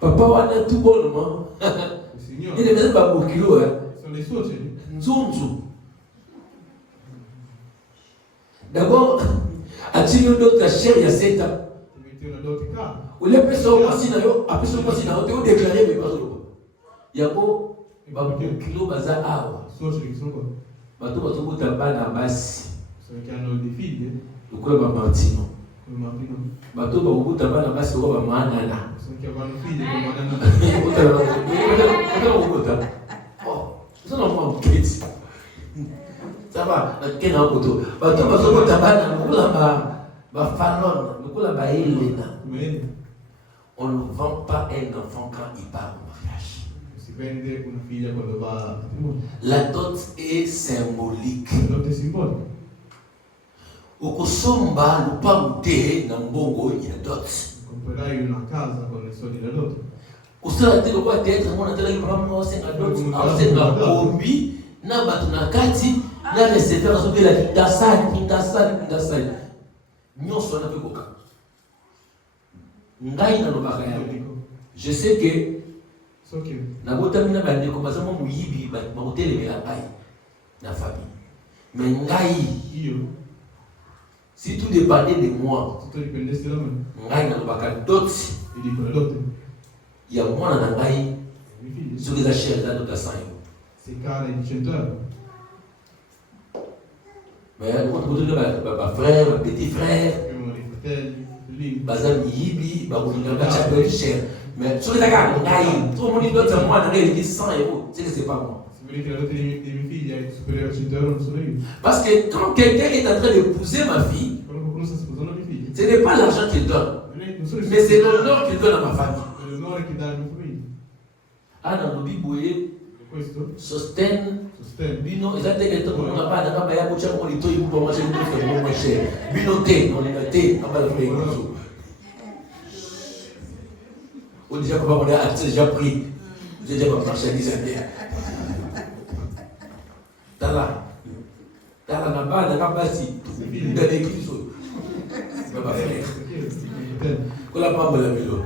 Papa, on a tout bonnement. Il n'est même pas pour kilo. Nzunzu. D'abord, as-tu eu d'autres chers il y a 7 ans? Ou les personnes aussi, après ce mois-ci, on a déclaré, mais pas trop. Il y a un kilo bazar awa. Bato bazokuta bana basi. Lokola ba Martino. Bato bakuta bana basi lokola ba Manana. Oh, ça non moi petit. Ça va, kena koto. Bato bazokuta bana lokola ba Fallon, lokola ba Elena. On ne vend pas un enfant quand il part au mariage. La dot est symbolique. Okosomba lupa mute na mbongo ya dot. Osala te lokwa tete mona tela ki papa mwa senga dot, asenga kombi na bato na kati na receveur so bela kindasani. Nyonso na pe koka. Ngai na lobaka ya. Je sais que nabotamina bandeko bazamo muyibi bakotelemela ngai na famille. Mais ngai, si tout dépendait de moi, ngai na lobaka dot. Il y a mwana na ngai soki eza chere eza dot ya 100 euros. Mais ba frère, ba petit frère, baza miyibi bakolinga chapelle cher. Mais sur les agarres, tout le monde dit d'autres mois, il dit 100 euros. C'est que c'est pas moi. Parce que quand quelqu'un est en train d'épouser ma fille, ce n'est pas l'argent qu'il donne, mais c'est l'honneur qu'il donne à ma famille. Ah non, le biboué, sosten, bino, ils ont dit que tout le monde n'a pas de baya, pour chaque monito, il faut manger le moins cher. Binoté, on est noté, on va le faire. On dit que on a déjà pris, j'ai déjà marchandise à bien. Tala, n'a pas basi, dans l'église. Papa frère. Qu'on la pas la maison.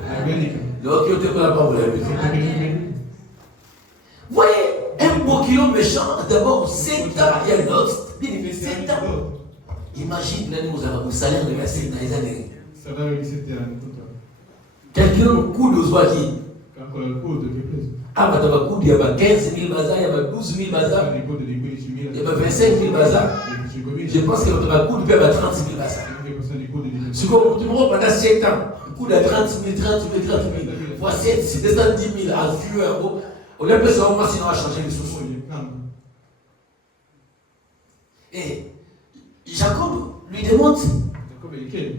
Donc, il y a la pas la maison. Voyez, un beau kilo méchant, d'abord 7 ans, il y a une autre, bien 7 ans. Imagine, là, nous avons un salaire de 7 ans, les années. Quelqu'un le coup de Zouaki. Ah, bah, t'as un coup, il y a 15 000 bazars, il y a 12 000 bazars, il y a 25 000 bazars. Je pense qu'il y a un coup de 30 000 bazars. Si vous me pendant 7 ans, un coup de 30 000, fois 7, c'est 210 000 à vieux euros. On l'a fait ça au moins, sinon on va changer les sous-sols. Et Jacob lui demande,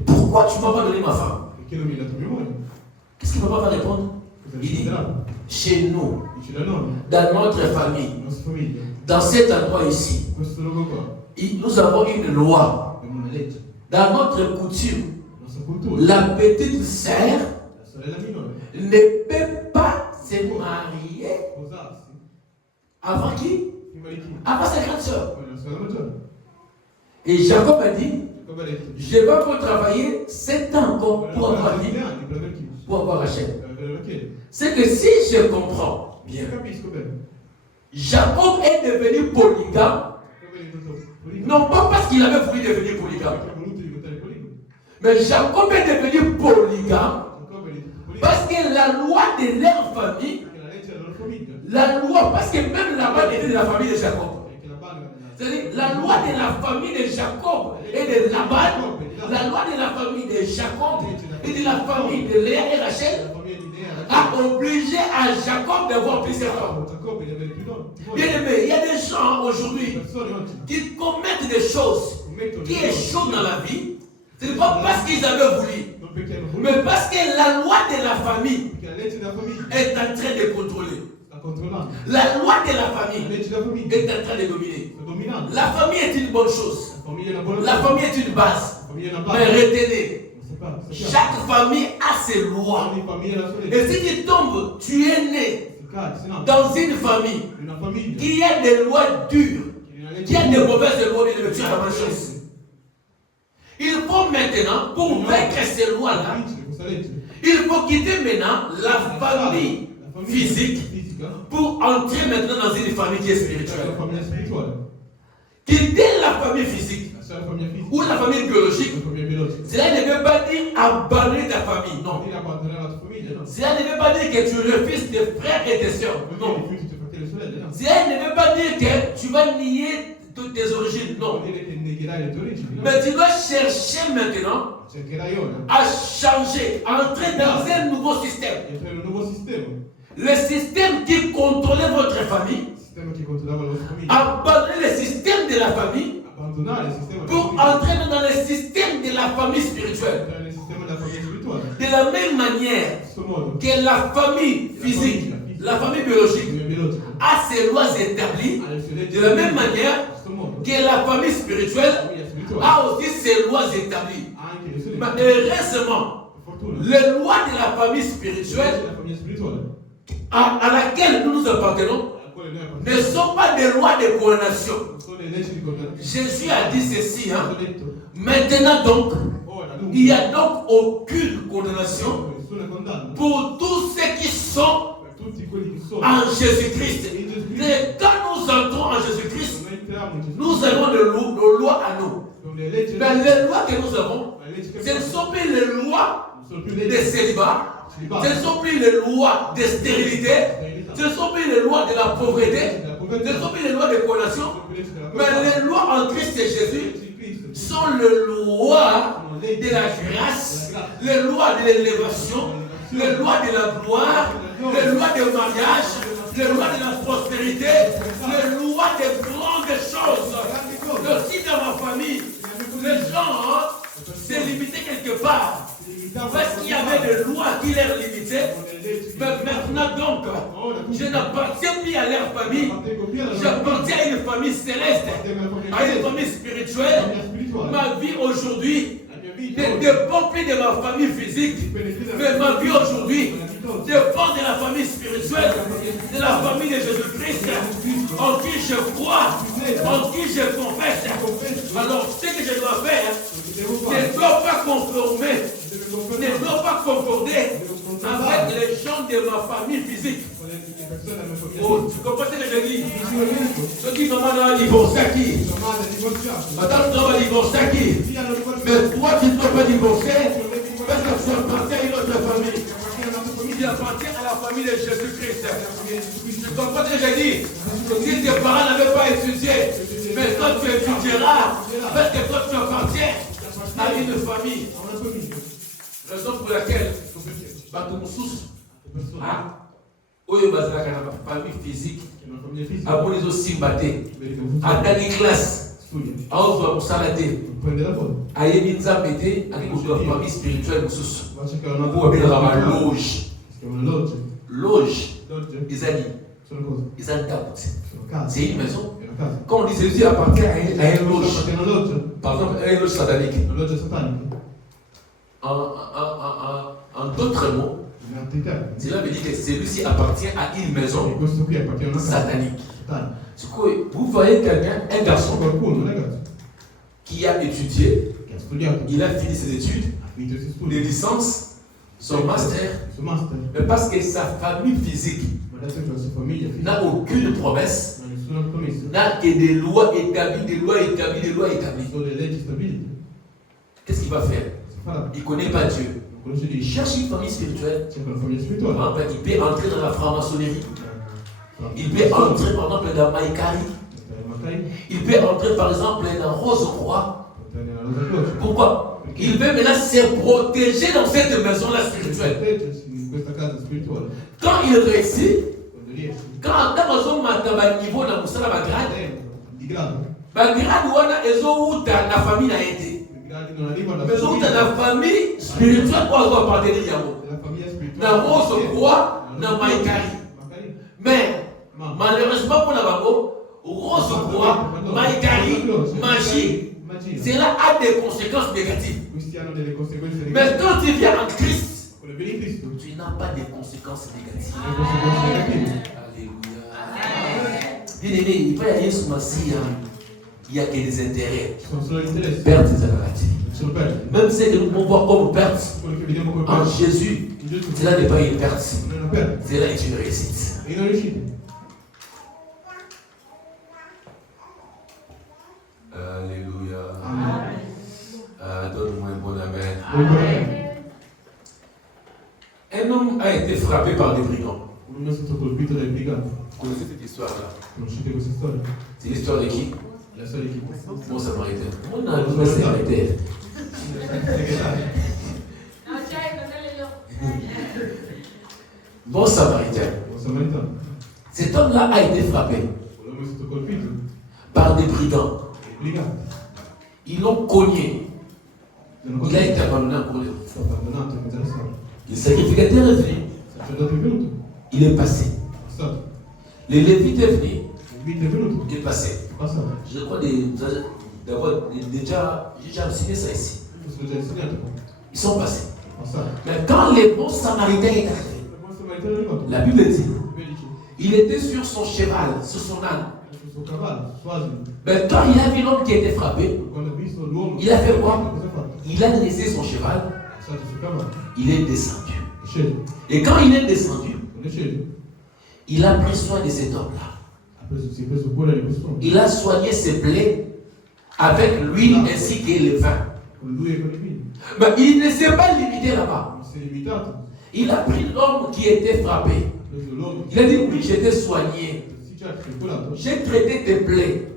pourquoi tu ne m'as pas donné ma femme? Qu'est-ce qu'il ne va pas répondre? Il dit, chez nous, dans notre famille, dans cet endroit ici, nous avons une loi. Dans notre coutume, la petite sœur ne peut pas se marier avant qui? Avant sa grande sœur. Et Jacob a dit, je vais pas travailler 7 ans encore pour avoir vie, pour avoir Rachel. C'est que si je comprends bien, Jacob est devenu polygame, non pas parce qu'il avait voulu devenir polygame, mais Jacob est devenu polygame la loi de leur famille, Perché la legge della loro famiglia. la loi, parce que même Laban était de la famille de Jacob. Perché Labano era nella C'est-à-dire, la loi de la famille de Jacob et de Laban, la loi de la famille de Jacob et de la famille de Léa et Rachel la famiglia di Lea. a obligé à Jacob d'avoir plusieurs femmes. Giacobbe di avere più donne. Bien aimé, il y a des gens aujourd'hui Persone oggi qui commettent des choses commettono qui delle cose, échouent dans la vie. Ce n'est pas parce qu'ils avaient voulu, non perché hanno voluto, mais parce que la loi de la famille perché la legge della famiglia est en train de contrôler. sta controllando. La loi de la La famille legge della famiglia est en train de dominer. sta dominando. La famille est une bonne chose. La famiglia è una buona La cosa. famille est une base. La famiglia è una Mais base. retenez, Sappiamo. chaque famille a ses lois. Ogni famiglia ha la sua legge. Et si tu tombes, tu es né Si cade, se no, dans une famille in una famiglia qui a des lois dures, che una legge qui a des mauvaises lois, mais tu as la bonne chance. Il faut maintenant, pour vaincre ces lois-là, vincere questa legge. il faut quitter maintenant la famille physique fisica, pour entrer maintenant dans une famille qui est la spirituelle. famiglia spirituale. Quitter la famille physique Lasciare la famiglia fisica, ou la famille biologique, la famiglia biologica. cela ne veut pas dire abandonner ta famille, non. Non dire abbandonare la tua famiglia, no. Cela ne veut pas dire que tu refuses tes frères et tes sœurs, Non non. dire rifiuti i tuoi fratelli e sorelle, no. Cela ne veut pas dire que tu vas nier toutes tes origines, Non non. dire che negherai le tue origini, no. Mais tu dois chercher maintenant Cercherai ora à changer, à entrer dans un nouveau système. di entrare in un nuovo sistema. Le système qui contrôlait votre famille, Il sistema che controllava la vostra famiglia. abandonner le système de la famille Abbandonare il sistema della pour famiglia. entrer dans le système de la famille spirituelle. Entrare nel sistema della famiglia spirituale. De la même manière In questo modo, que la famille physique, la famille la biologique, famiglia biologica a ses lois établies, ha le sue leggi. de la même manière In questo modo, que la famille la spirituelle famiglia spirituale a aussi ses lois établies. ha anche le sue leggi. Mais heureusement, Per fortuna, les lois de la famille le leggi spirituelle della famiglia spirituale à laquelle nous nous appartenons a quale noi ne apparteniamo sont pas des lois de condamnation. sono le leggi di condanna. Jésus a dit ceci, hein. Ho detto, Maintenant donc, ora il dunque, n'y a donc aucune condamnation nessuna condanna pour tous ceux qui sont per tutti quelli che sono en Jésus-Christ. in Gesù Cristo. Et quand nous entrons en Jésus-Christ, Noi entriamo in Gesù nous avons nos lois à nous. Sono le leggi, Mais les lois que nous avons, le leggi che ce ne sont plus les lois non sono più de leggi célibat, di ce ne sont plus les lois de stérilité, ce ne sont plus les lois de la pauvreté, ce ne sont plus les lois de condamnation, mais les lois en Christ et Jésus sont les lois de la grâce, les lois de l'élévation, les lois de la gloire, les lois du mariage, les lois de la prospérité, les lois des grandes choses. Aussi dans ma famille, les gens s'est limité quelque part. Parce qu'il y avait des lois qui les limitaient. Mais maintenant donc, je n'appartiens plus à leur famille. J'appartiens à une famille céleste, à une famille spirituelle. Ma vie aujourd'hui ne dépend plus de ma famille physique, mais ma vie aujourd'hui dépend de la famille spirituelle, de la famille de Jésus-Christ, en qui je crois, en qui je confesse. Alors, ce que je dois faire ne doit pas conformer, ne doit pas concorder avec les gens de ma famille physique. Oh, tu comprends ce que je dis? Ceux qui maman doit divorcer à qui? Madame doit divorcer à qui? Mais toi, tu ne dois pas divorcer parce que tu appartiens à une autre famille. Tu appartiens à la famille de Jésus-Christ. Tu comprends ce que je dis? Si tes parents n'avaient pas étudié, mais toi tu étudieras parce que toi tu appartiens à une famille. Raison pour laquelle oyo bazalaka na famille physique aboni ezosimba te atali classe aozwa mosala te ayebi nzambe te akikozwa famille spirituelle mosusu oyo babelaka baloge loge ezali eza ndako te c'est une maison. Quand on dit Jésus appartient à une loge, par exemple à une loge satanique, en d'autres mots, cela veut dire que celui-ci appartient à une maison satanique. Vous voyez quelqu'un, un garçon qui a étudié, il a fini ses études, des licences, son master, mais parce que sa famille physique n'a aucune promesse, n'a que des lois établies, des lois établies, des lois établies. Qu'est-ce qu'il va faire? Voilà. Il ne connaît pas Dieu. Il cherche une famille spirituelle. Par exemple, il peut entrer dans la franc-maçonnerie. Il peut entrer par exemple dans Maïkari. Il peut entrer par exemple dans Rose-Croix. Pourquoi? Il veut maintenant se protéger dans cette maison-là spirituelle. Quand il réussit, quand on a un niveau dans la grade, la famille a été. Mais la famille spirituelle pour avoir parlé de Yahoo. Dans Rose-Croix, dans Maïkari. Mais malheureusement pour la Bango, Rose-Croix, Maïkari, magie, cela a des conséquences négatives. Mais quand tu viens en Christ, tu n'as pas de conséquences négatives. Alléluia. Il peut y aller sur ma scie, il n'y a que des intérêts. Perte des intérêts. Même ce que nous pouvons voir comme perte en Jésus, cela n'est pas une perte. Cela est une réussite. Alléluia. Donne-moi un bon amen. Amen. Un homme a été frappé par des brigands. Vous connaissez cette histoire-là? C'est l'histoire de qui? Bon Samaritain. On a un Samaritain. Bon Samaritain. Cet homme-là a été frappé par des brigands. Ils l'ont cogné. Il a été abandonné pour les Le sacrificateur est venu. Il est passé. Les Lévites est venu. Il est passé. Je crois d'avoir déjà enseigné ça ici. Ils sont passés. Mais quand les bons Samaritains est arrivé, la Bible dit, il était sur son cheval, sur son âne. Mais quand il a vu l'homme qui était frappé, il a fait quoi? Il a laissé son cheval. Il est descendu. Et quand il est descendu, il a pris soin de cet homme-là. Il a soigné ses plaies avec l'huile ainsi que le vin. Mais il ne s'est pas limité là-bas. Il a pris l'homme qui était frappé. Il a dit, oui, j'étais soigné. J'ai traité tes plaies.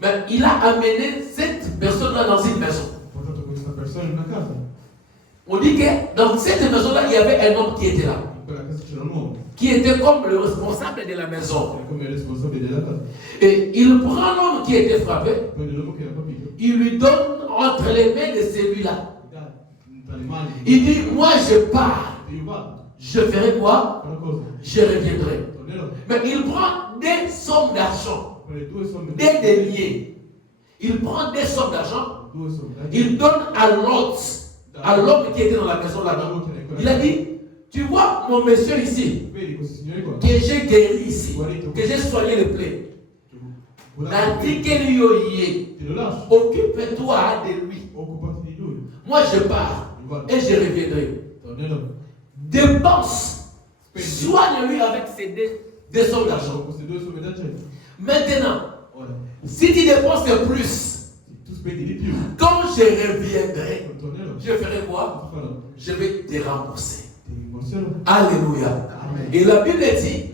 Mais il a amené cette personne-là dans une maison. On dit que dans cette maison-là, il y avait un homme qui était là. Qui était comme le responsable de la maison. Et il prend l'homme qui était frappé. Il lui donne entre les mains de celui-là. Il dit, moi je pars. Je ferai quoi? Je reviendrai. Mais il prend des sommes d'argent. Des deniers. Il prend des sommes d'argent. Il donne à l'autre. À l'homme qui était dans la maison là-bas. Il a dit, tu vois mon monsieur ici, que j'ai guéri ici, que j'ai soigné les plaies. Occupe-toi de lui. Moi je pars et je reviendrai. Dépense. Soigne-lui avec ces deux sommes d'argent. Maintenant, si tu dépenses plus, quand je reviendrai, je ferai quoi? Je vais te rembourser. Alléluia. Et la Bible dit,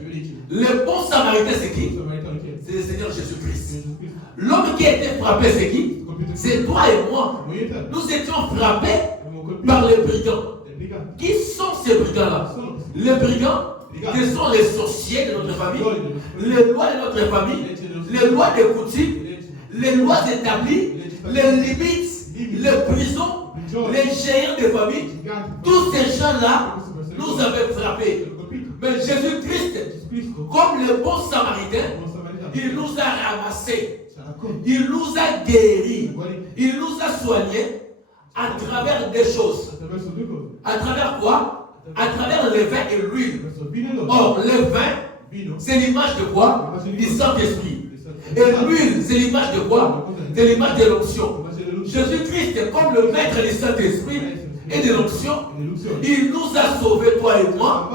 le bon Samaritain c'est qui? C'est le Seigneur Jésus-Christ. L'homme qui a été frappé c'est qui? C'est toi et moi. Nous étions frappés par les brigands. Qui sont ces brigands-là? Les brigands, qui sont les sorciers de notre famille, les lois de notre famille, les lois des coutumes, les lois établies, les limites, les prisons, les géants des familles. Tous ces gens-là nous avaient frappés. Mais Jésus-Christ, comme le bon Samaritain, il nous a ramassés. Il nous a guéris. Il nous a soignés à travers des choses. À travers quoi? À travers le vin et l'huile. Or, le vin, c'est l'image de quoi? Du Saint-Esprit. Et l'huile, c'est l'image de quoi? De l'image de l'onction. Jésus-Christ, comme le maître du Saint-Esprit et de l'onction, il nous a sauvés, toi et moi,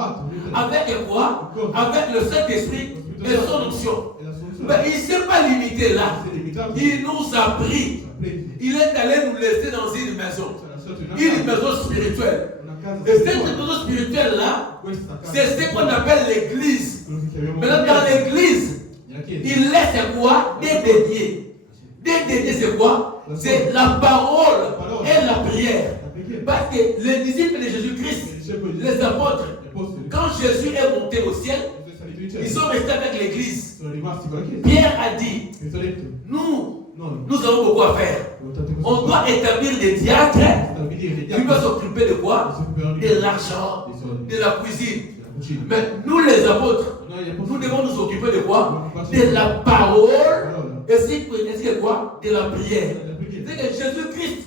avec quoi? Avec le Saint-Esprit et son onction. Mais il ne s'est pas limité là. Il nous a pris Il est allé nous laisser dans une maison. Une maison spirituelle. Et cette maison spirituelle-là, c'est ce qu'on appelle l'église. Maintenant, dans l'église, il laisse quoi? Des dédiés. Des dédiés, c'est quoi? C'est la parole et la prière. Parce que les disciples de Jésus-Christ, les apôtres, quand Jésus est monté au ciel, ils sont restés avec l'église. Pierre a dit, nous avons beaucoup à faire. On doit établir des diacres qui vont s'occuper de quoi? De l'argent, de la cuisine. Mais nous les apôtres, nous devons nous occuper de quoi? De la parole et c'est quoi? De la prière. C'est que Jésus-Christ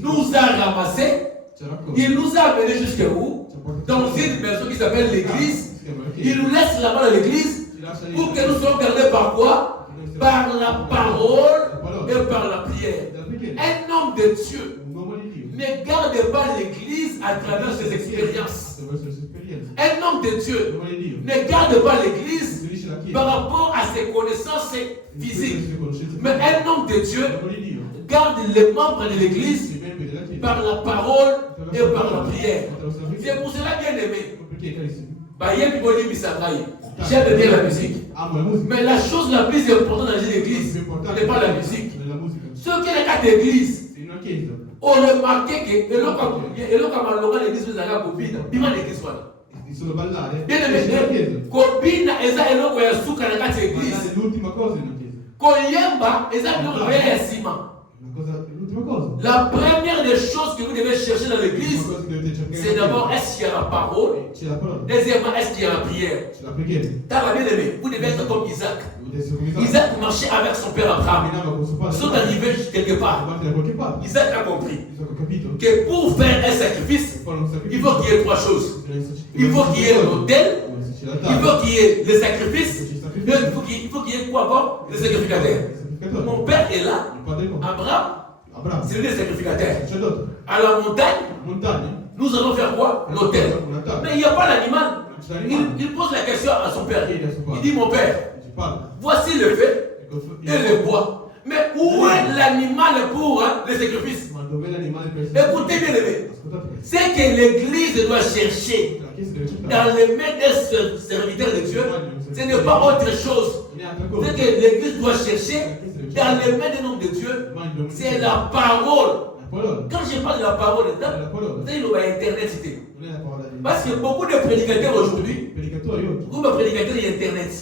nous a ramassés, il nous a amenés jusqu'à où? Dans une maison qui s'appelle l'église. Il nous laisse là-bas dans l'église pour que nous soyons gardés par quoi? Par la parole et par la prière. Un homme de Dieu ne garde pas l'église à travers ses expériences. Un homme de Dieu ne garde pas l'église par rapport à ses connaissances physiques. Mais un homme de Dieu garde les membres de l'église par la parole et par la prière. C'est pour cela, bien aimé, j'aime bien la musique. Mais la chose la plus importante dans une église n'est pas la musique. Ce qui est le cas d'église, on remarque que l'église nous a copine. Bien l'église voilà. Bien aimé, copine eza eloko ya suka na kati église. Koyemba eza eloko ya ciment. La première des choses que vous devez chercher dans l'église, c'est d'abord est-ce qu'il y a la parole. Deuxièmement, est-ce qu'il y a la prière. Dans la bien-aimée, vous devez être comme Isaac. Isaac marchait avec son père Abraham. Ils sont arrivés quelque part. Isaac a compris que pour faire un sacrifice, il faut qu'il y ait trois choses. Il faut qu'il y ait l'autel, il faut qu'il y ait le sacrifice, il faut qu'il y ait quoi encore? Le sacrificateur. Mon père est là, Abraham, c'est lui le sacrificateur. À la montagne, nous allons faire quoi? L'autel. Mais il n'y a pas l'animal. Il pose la question à son père. Il dit, mon père, voici le fait et le bois. Mais où est l'animal pour le sacrifice? Écoutez bien aimé, c'est que l'église doit chercher dans les mains des serviteurs de Dieu, ce n'est pas autre chose. C'est que l'église doit chercher dans les mains des hommes de Dieu, c'est la parole. Quand je parle de la parole, c'est Internet. Parce que beaucoup de prédicateurs aujourd'hui, beaucoup de prédicateurs d'Internet,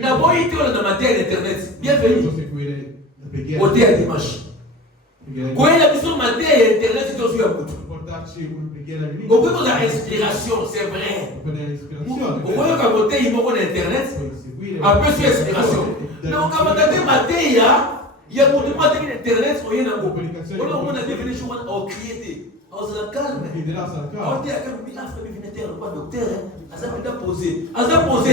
d'abord ils étaient dans la matière d'Internet. Bienvenue. Côté à dimanche. Quand il y a besoin de matière d'Internet, c'est aussi un bout. Beaucoup de inspiration, c'est vrai. Au moins, quand on a Internet, un peu sur inspiration. Mais quand on a matière, il y a beaucoup de matière d'Internet, on y a un peu. On a devenu chaud, on criait. On se calme. On dit à quel point docteur, on s'est posé. On s'est posé.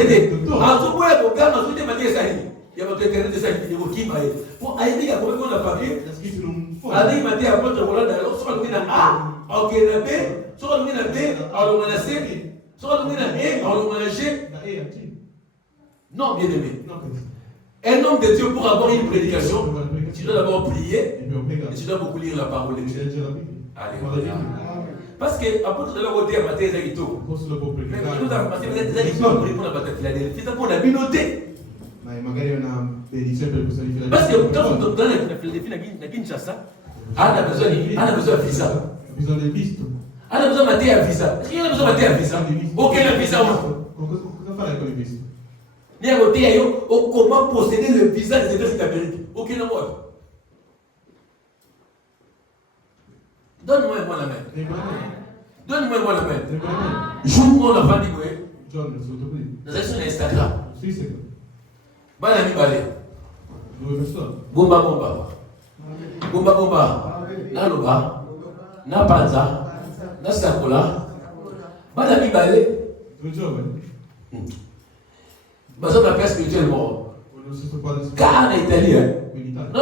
On s'est posé. Il y a votre Internet de ça qui est pour aider à comment on a parlé. Avec il m'a dit à votre Roland d'ailleurs, soit on a A, ok, la B, soit on a B, on a C, soit on a E, on a G. Non, bien aimé. Un homme de Dieu pour avoir une prédication, tu dois d'abord prier et tu dois beaucoup lire la parole de Dieu. Allez, parce que apôtre de la côté à matin, c'est tout. Mais nous avons passé des années pour répondre à la bataille. C'est pour la communauté. Parce que quand on donne la Kinshasa, on a besoin de visa. On a besoin de visa. Est-ce qu'il y a besoin de visa? Aucun visa. Comment posséder le visa des États-Unis d'Amérique? Aucun moyen. Donne-moi la main. Donne-moi la main. Joue-moi la famille. Nous sommes sur Instagram. Bana mi balé. Bomba. Naloba. Na panza. Na sakola. Bana mi balé. Parce que la paix spirituelle mort. Car en Italie, non,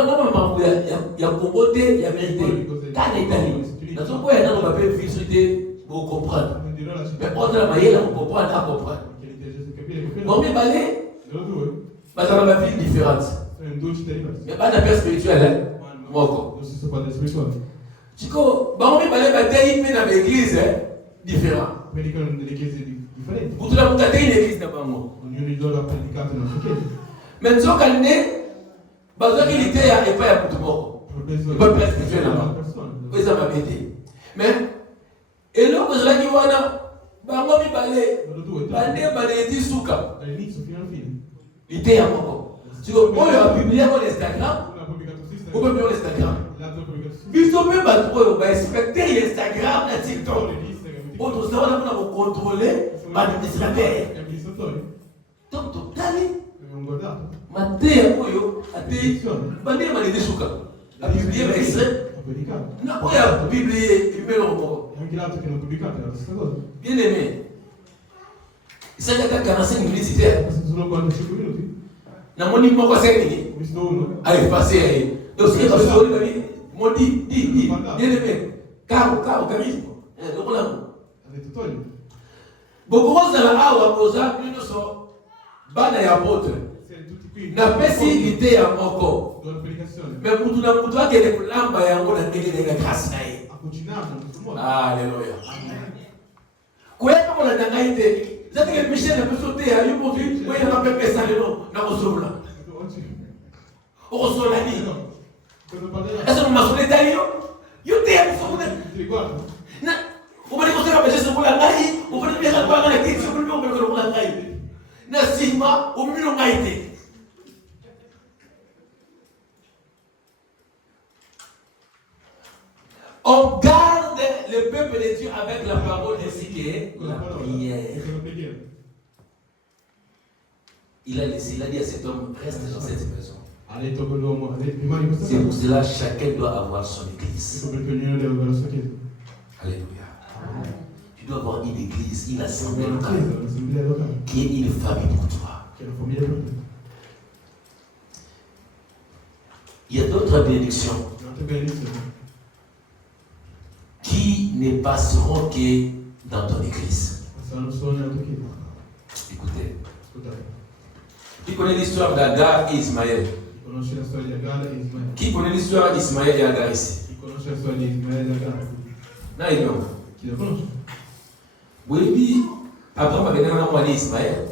il y a Congoté, il y a vérité. Car en Italie, dans son coin, on va faire visiter pour comprendre. Mais on a maillé là pour comprendre. Bon, mais balé. Parce qu'on a une vie différente. Mais pas la paix spirituelle. moko. Non si c'est pas spiritual. Chiko, bango mi bale batei mais dans l'église différent. Predicano nelle chiese differenti. Kutula mutatei l'église na bango. Ognuno di loro ha predicato nella sua chiesa. Mais nzoka ne bazoki liteya epa ya mutu moko. Pas place spirituelle là-bas. Oui, ça m'a aidé. Mais eloko ezalaki wana bango mi bale bande bale eti suka. Dall'inizio fino alla fine. Liteya moko. Chiko, oyo abiblia ko Instagram. Ou peut bien Instagram. Biso pe bato oyo ba expecter Instagram na TikTok. Autre ça on a contrôler administrateur. Donc totali. Matéa oyo ate bande mali desuka. La Bible va extrait. Na oya Bible imelo moko. Bien aimé. Ça y a 45 minutes c'était. Na moni moko 5 minutes. Allez passer. Donc c'est comme ça on dit bien aimé. Caro charisme. Donc là. Beaucoup za la awa poza plutôt so bana ya apôtre. Na pesi lite ya moko. Mais mutu na mutu akele kulamba yango na ndenge na grâce na ye. Alléluia. Kweka mona dangaite. Zati ke Michel na pesote ya yupo tu, wewe na pepe sa lelo na kosola. Okosola ni. Est-ce que masole dalio? Yo te ya kusona. Na ubali kusema pesa sokula ngai, ubali pesa kwa ngana kitu sokula ubali kwa ngai. Na sima umino ngaite. On garde le peuple de Dieu avec la parole ainsi que la prière. Il a dit à cet homme, reste dans cette maison. C'est pour cela que chacun doit avoir son église. Alléluia. Tu dois avoir une église, une assemblée locale, qui est une famille pour toi. Il y a d'autres bénédictions qui ne passeront que dans ton église. Écoutez. Qui connaît l'histoire d'Agar et Ismaël? Qui connaît l'histoire d'Ismaël et Agar ici? Non. Oui, Abraham avait donné un mois d'Ismaël.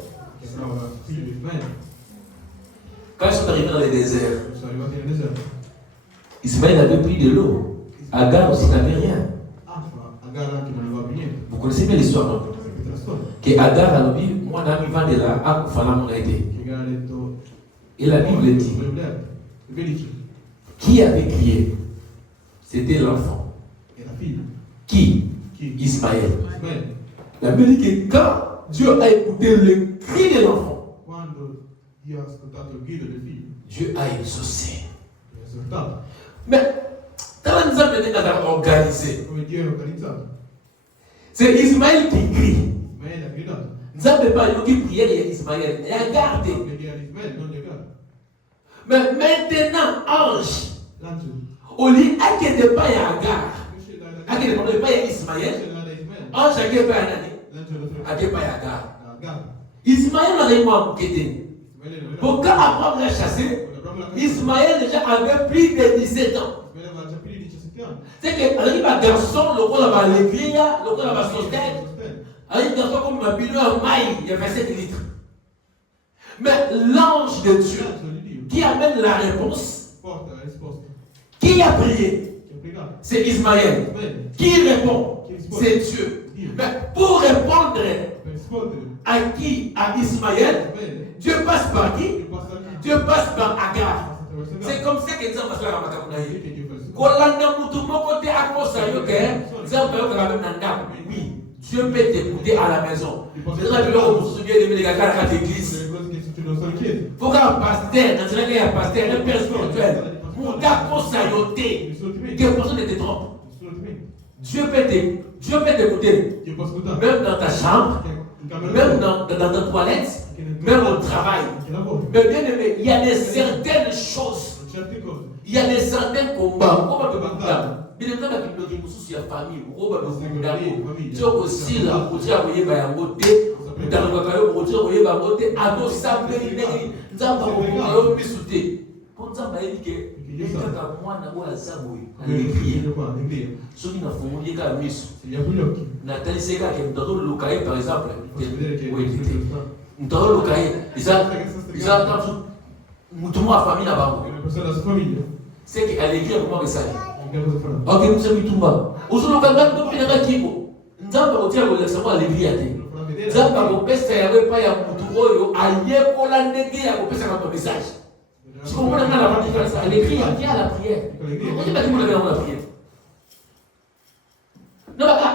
Quand ils sont arrivés dans le désert, Ismaël avait pris de l'eau. Agar aussi n'avait rien. Vous connaissez bien l'histoire, non? Que Agar a dit, moi, dans le vent de là, à Koufala, mon aidé. Et la Bible dit, qui avait crié? C'était l'enfant. Qui? Ismaël. La Bible dit que quand Dieu a écouté le cri de l'enfant, Dieu a exaucé. Mais, quand nous avons organisé, c'est Ismaël qui crie. Nous n'avons pas eu qui priait Ismaël. Et regardez. Mais maintenant, ange, au lit, à qui n'est pas Agar, à qui n'est pas Ismaël, ange à qui n'est pas Anani, à qui n'est pas Agar. Ismaël n'avait pas enquêté. Pourquoi Abraham l'a chassé? Ismaël déjà avait plus de 17 ans. C'est que un garçon, le rôle de l'allégria, le rôle de la société, un garçon comme un bidon en maille, il y a 27 litres. Mais l'ange de Dieu qui amène la réponse, qui a prié? C'est Ismaël. Qui répond? C'est Dieu. Mais pour répondre à qui? À Ismaël, Dieu passe par qui? Dieu passe par Agar. C'est comme ça que Dieu passe par Agar. Oui, Dieu peut t'écouter à la maison. C'est ça que vous vous souvenez de l'église. Pourquoi un pasteur, dans un cas, un pasteur, un père spirituel, mon gars pense à yoter, que personne ne te trompe. Dieu peut t'écouter, même dans ta chambre, même dans ta toilette, même au travail. Mais bien aimé, il y a des certaines choses. Il y a des certains combats. Comment tu vas bien évidemment, la Bible dit que la famille, tu as aussi la beauté à voyer la beauté, dans le beauté à voyer la beauté, à nos sables, nous avons bisouté. Pour nous, on a dit que c'est qu'à l'église, comment ça ok, nous sommes Mitumba. Aujourd'hui, on va nous faire un kibo. Nous avons dit à l'église. Zamba kopesa yawe pa ya mtu oyo ayekola ndenge ya kopesa kwa message. Je comprends la différence. Elle écrit qui a la prière. On dit pas tout le monde a la prière. Non bah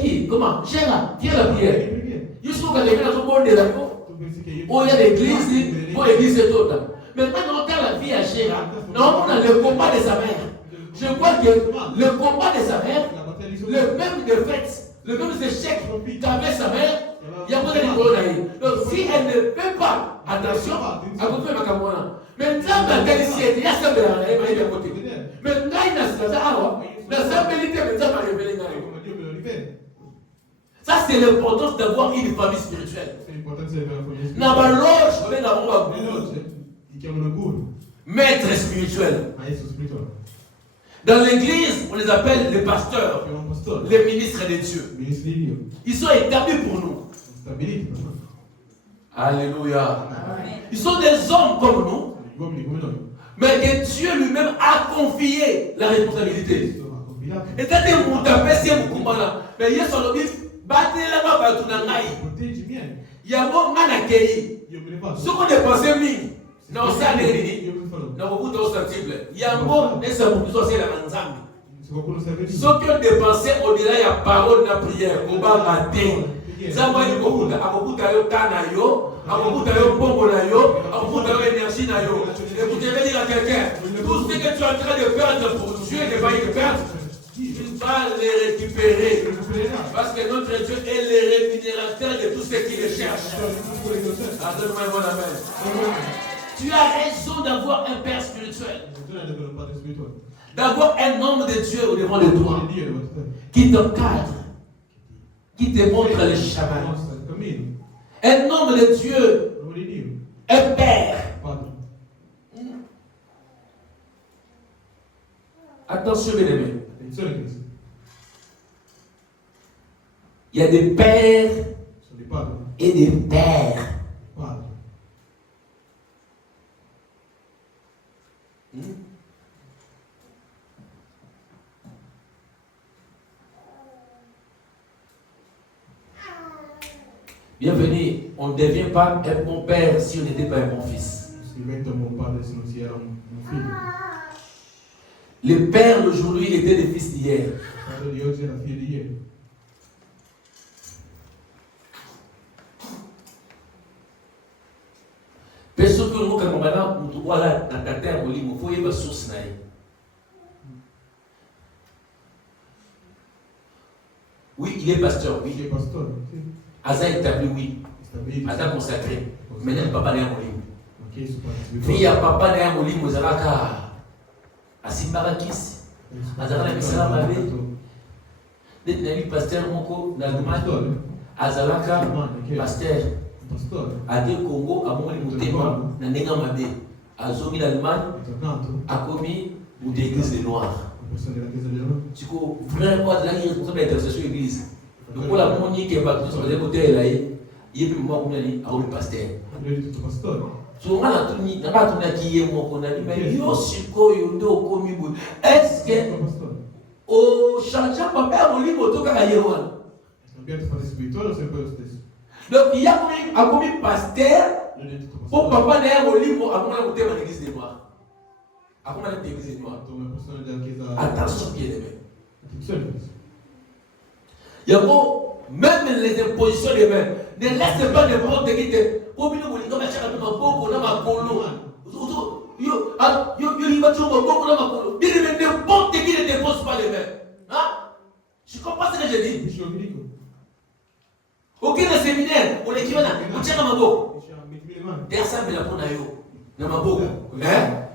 qui comment Chéra qui a la prière. Jusqu'au quand les gens sont bons de la oh il y a l'église, pour l'église c'est tout. Maintenant on a la vie à Chéra. Non, on a le combat de sa mère. Je crois que le combat de sa mère, le même de fait. Le même échec qu'avait sa mère, il y a pas de problème. Donc si elle ne fait pas attention, elle peut faire ma camona. Maintenant, la qualité, il y a ça de la réveil de côté. Maintenant, il y a ça, la stabilité, maintenant, va révéler. Ça, c'est l'importance d'avoir une famille spirituelle. N'a pas l'âge, on est dans maître spirituel. Dans l'église, on les appelle les pasteurs, les ministres de Dieu. Ils sont établis pour nous. Alléluia. Ils sont des hommes comme nous, mais que Dieu lui-même a confié la responsabilité. Et ça, c'est mon tapé, c'est mon combat. Mais il y a son lobby, battez là-bas, battez là-bas. Il y a mon manakei. Ce qu'on est passé, non, ça n'est pas. Na beaucoup sensible. Yango esa mukizo c'est la manzambi. Ceux qui ont dépensé au-delà de la parole de la prière, on va rater. Zamba ni kokuta, akokuta yo tana yo, akokuta yo bongo na yo, akokuta yo énergie na yo. Écoutez, je vais dire à quelqu'un, tout ce que tu es en train de perdre pour Dieu ne va pas perdre. Tu vas les récupérer. Parce que notre Dieu est le rémunérateur de tout ce qui le cherche. Donne-moi un bon amen. Tu as raison d'avoir un père spirituel. D'avoir un homme de Dieu au devant de toi. Qui t'encadre. Qui te montre le chemin. Un homme de Dieu. Un père. Attention, mes amis. Il y a des pères et des pères. Bienvenue, on ne devient pas un bon père si on n'était pas un bon fils. Les pères d'aujourd'hui étaient des fils d'hier. Personne que nous avons voilà dans ta terre, il faut y avoir source. Oui, il est pasteur, oui. Il est pasteur. Asa établi, oui. Asa consacré. Maintenant, papa n'est pas molim. Puis, papa n'est pas molim, vous avez Asimbarakis. Azara la misala mabe. Dès que pasteur Moko, Nagman, Azalaka, pasteur. Ade Congo, a moni mutema, na nenga mabe. Azomi l'Allemagne, a commis ou des églises des Noirs. Tu vois, vraiment, là, il est responsable de l'intercession de l'église. Donc, pour la moni qui est battue sur les côtés, là, il y a plus moment où il y a un pasteur. Souvent, il n'y a pas de qui est mon condamné, mais il y a aussi commis. Est-ce que au changeant papa, on lit moto comme ailleurs? Donc, il y a commis pasteur pour papa d'ailleurs au livre avant la montée dans l'église des Noirs. Avant l'église des Noirs. Attention, bien aimé. Il y a même les impositions des mains. Ne laisse pas n'importe qui te. Comme nous voulons faire un peu de beaucoup dans ma colo. N'importe qui ne dépose pas les mains. Hein? Je comprends ce que je dis. Aucun séminaire, on est qui va on tient dans ma boue. Personne ne l'a pas dans ma boue.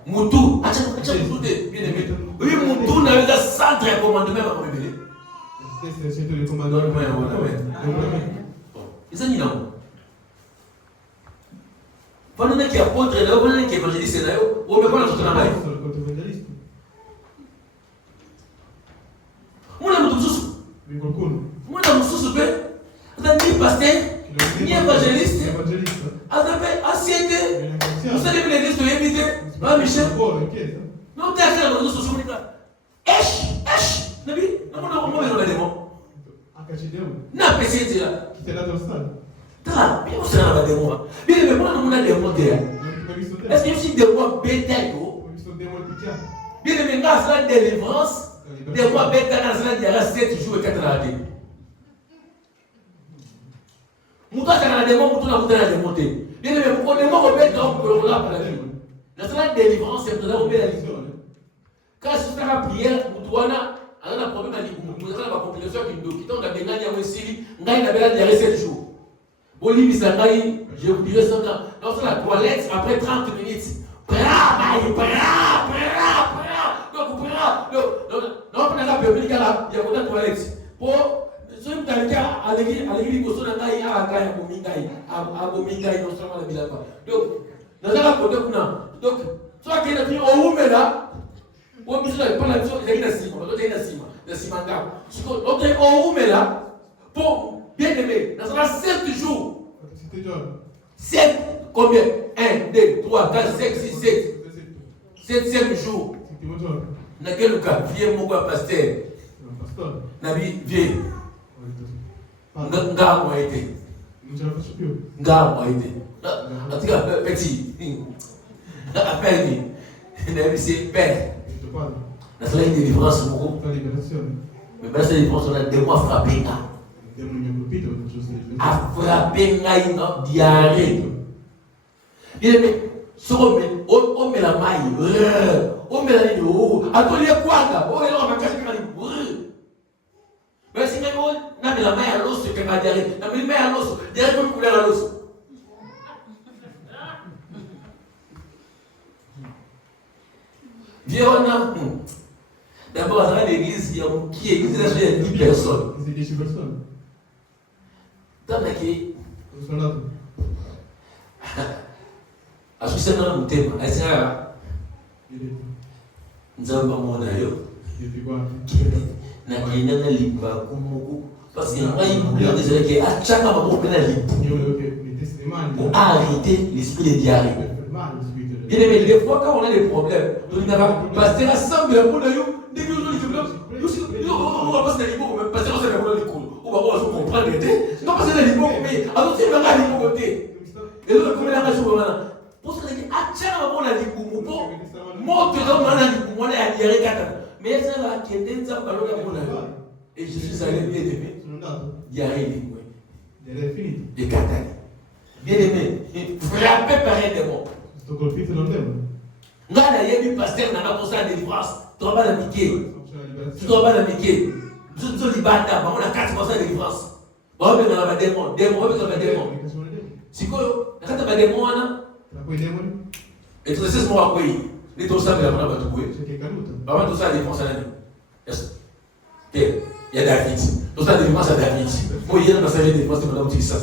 Moutou, bien aimé. Oui, Moutou n'a eu de centre de commandement à révéler. C'est le commandement. Ils ont dit non. Pendant qu'il y a apôtre, pendant qu'il y a évangéliste, on ne peut pas tout travail. Moi, je suis ni pasteur, ni évangéliste, ancienneté. Vous savez que l'église doit éviter. Michel. Non, tu as fait la réseau social. Nabi, non, n'a pas essayé là. Là, bien vous savez la démon. Bien mais moi on a des démons derrière. Est-ce que je suis des mois bétail bien mais grâce à la délivrance, des mois bétail dans la 7 jours et 4 ans. Mouta kana démon, mouta na démonté. Bien mais pourquoi des mots bétail on peut là pour la vie. La délivrance c'est pour la vie. Quand je fais la prière, moutoana on a un problème à l'île. On a la complication qui nous quitte. On a gagné à Wessili. On a gagné 7 jours. Bolivie, je vous dirai ça. Dans la toilette, après 30 minutes. Donc, on a la permis, il y a une toilette. Pour ceux qui ont à l'église, ils sont donc, dans la côté, donc, soit qu'il y a un room là. On ne peut pas la chose, il y a une cime, la cimanga. Donc, on est là pour bien aimer. Dans 7 jours. 7, combien 1, 2, 3, 4, 5, 6, 7. 7e jour. Dans quel cas vieux mon pasteur. Nabi, vieux. Nga moi été. En tout cas, petit. Appelle-lui. Nabi, c'est père. La seule délivrance, mais la seule délivrance, on a des mois frappés. A frappé une diarrhée. Il met on met la maille, on met la ligne, on met quoi on est là, on va casser la ligne. Mais si on a mis la maille à l'os, c'est que ma diarrhée. On a mis la maille à l'os, diarrhée comme couleur à l'os. Viens, on a. D'abord, dans l'église, il y a qui est 10 personnes. C'est 10 personnes. Tant que. Est-ce que c'est dans le thème? Est-ce que nous avons pas mon aïeux? N'a pas une ligne parce que moi, il me disait que à chaque fois qu'on prend la ligne pour arrêter l'esprit de diarrhée. Bien aimé, des fois quand on a des problèmes, parce que la somme de la boule, dès que on va passer dans les parce que on sait que on va comprendre l'été. Non, parce que les mots, mais alors c'est vraiment les mots côté. Et donc, comment la raison maintenant? Pour ça, à tiens, on a dit pour moi, moi, tu dois m'en dire pour moi, il y a des gars. Mais ça va qui est dans sa parole à mon avis. Et je suis allé bien aimé. Il y a rien de gars. Bien aimé, frappé par un démon. Là, il y a eu pasteur dans la console de délivrance. Tu dois pas la piquer. Tu dois pas la piquer. Nous sommes les bâtards, on a 4% de délivrance. On va mettre des démons. Si quoi, quand tu as des démons, et tu sais ce qu'on va faire. Les deux ça, mais la bonne tout pas tout ça, défense à l'année. Il y a David. Tout ça, défense à David. Moi, il y a dans sa vie, défense, c'est madame qui ça.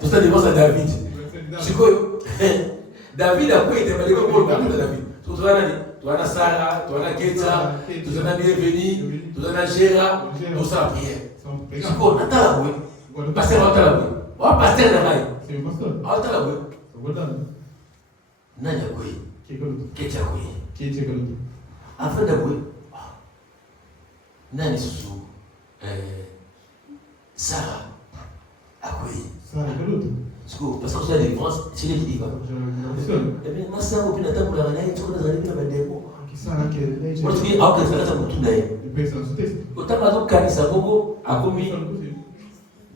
Tout ça, défense à David. C'est quoi? David a quoi? Il était malade pour le de David. Tu as Sarah, tu as Ketsa, tu as Bienveni, tu as Gérard, tout ça, prière. C'est quoi? On attend la bouée. Pasteur, on attend la bouée. On va passer la maille. C'est un pasteur. On attend la bouée. Nani a bouée? Ketsa bouée. Qui est Tchekaloto? Afin de bouée. Nani sous Sarah a bouée. Sarah Kaloto. Parce que c'est la défense, c'est les qui disent. Et bien, moi, ça, on peut attendre pour la reine, tu connais les démons. Moi, je dis, ah, que ça, ça me tourne d'ailleurs. Autant que Kanisa Bogo a commis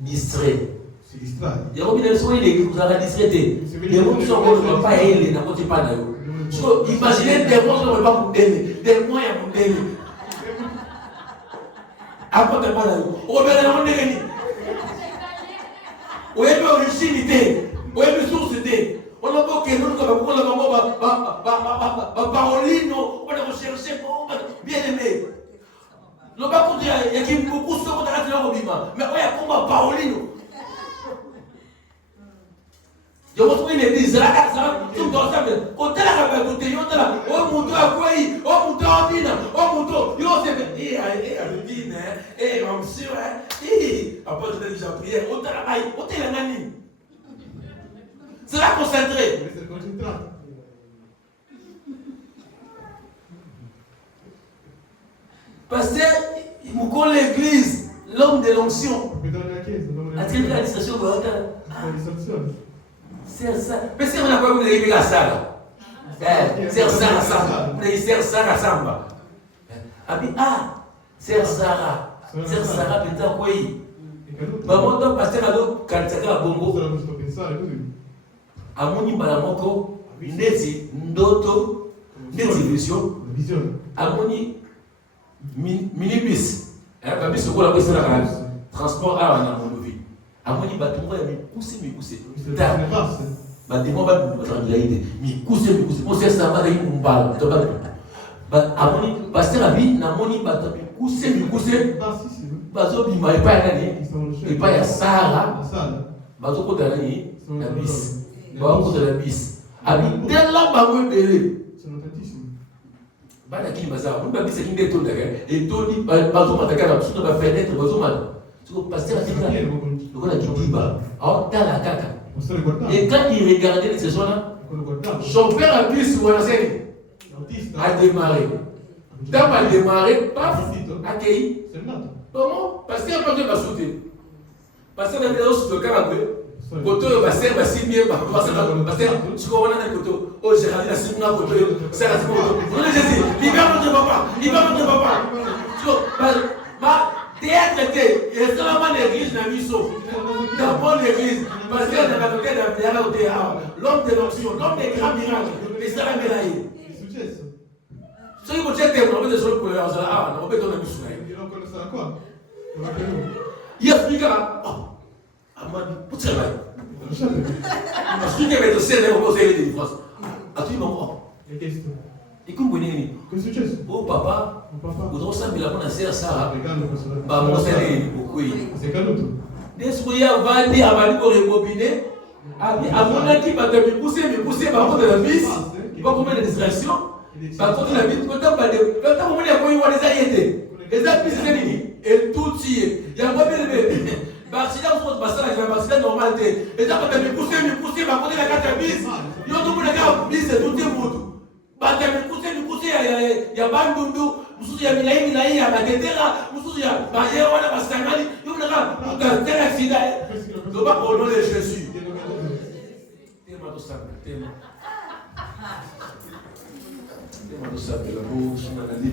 distrait. C'est distrait. Il y a combien de fois il est vous avez distraité. Les gens qui sont en train de pas aider, n'a pas de pas d'ailleurs. Imaginez des gens qui ne vont pas vous donner, des moyens pour donner. Après, tu n'as pas d'ailleurs. On va faire un déni. On est originalité, on est sourcité. On a pas que nous avons pour la maman, Parolino, on a recherché bien aimé. Le bas pour dire, il y a qui beaucoup de choses qu'on a fait dans le bima, mais on a combat Parolino. Je vous trouve l'église, là, tout ensemble. Quand elle a fait tout, on là, oh mon Dieu, à quoi il, oh mon Dieu, on dit, oh mon Dieu, yo c'est fait, elle dit, on sûr, après je l'ai déjà prié, on t'a la on t'a la nani. C'est là concentré. C'est concentré. Parce que, il me connaît l'église, l'homme de l'onction. A-t-il la distraction de l'autre? C'est ça. Mais si on n'a pas voulu la salle. C'est Sarah Samba. C'est Sarah Samba. C'est Sarah. C'est Sarah Benta Kouyi. Maman, donc, pasteur Ado, Kantaka Bongo. Amoni Balamoko, Ndezi, Ndoto, Ndezi Vision. Amoni Minibus. Babi Soko la question la transport à la monovi. Amoni Batumba ya mikuse. Badimo ba trangilaide. Mikuse. On sait ça ba yi mbala. Amoni pasteur Abi na moni bata mikuse. Bazo bima epa ya nani? Epa ya Sara. Bazo kota nani? Na bis. Bazo kota na bis. Abi tellement ba webele. Bana kini bazar, on va bisa kinde to daga. Et to di bazo mataka na suto ba fenêtre bazo mat. Suko pasteur atika. Donc on a dit ba. Ah tala kaka. Et quand il regardait ces gens-là, son père a pu sur la scène. A démarré. Dans a démarré, paf, accueilli. Comment? Parce qu'il n'y a pas de ma sauter. Parce que la vidéo sur le caractère, Koto va servir à signer, parce que tu comprends un koto. Oh, j'ai regardé la signer à koto. C'est la signer. On est Jésus. Libère notre papa. Libère notre papa. Tu vois, théâtre était, et c'est vraiment l'église n'a mis sauf. D'abord l'église, parce qu'elle n'a pas fait l'homme de l'onction, l'homme des grands miracles, et ça l'a médaillé. Ce qui vous dit, c'est qu'on a des choses pour les gens, on peut donner du soleil. Il y a plus qu'à. Pour ça, parce que tu avais de scènes et on posait les différences. À tout moment. Et comme vous dites, oh papa, vous avez ensemble la bonne à Sarah. Bah, moi, c'est beaucoup. Des soyons vendus à Mali pour rebobiner. À mon équipe, à me pousser par contre de la vis. Il va combien de distractions. Par contre, la vis, quand on va voir les aïeux, les appuis, et tout y il y a un peu de Barcida, on se passe là, je vais Barcida normalité. Et ça, quand me pousser, par contre, la carte bis. Il y a tout le monde qui a bis, c'est tout le monde. Il y a Bandundu, il y a Milaï, il y a Matetera, il y a Bagé, on a Bastamani, il y a tel accident. Je ne veux pas pour le nom de Jésus. Tellement de ça, tellement. Tellement de ça, de la bouche, on a des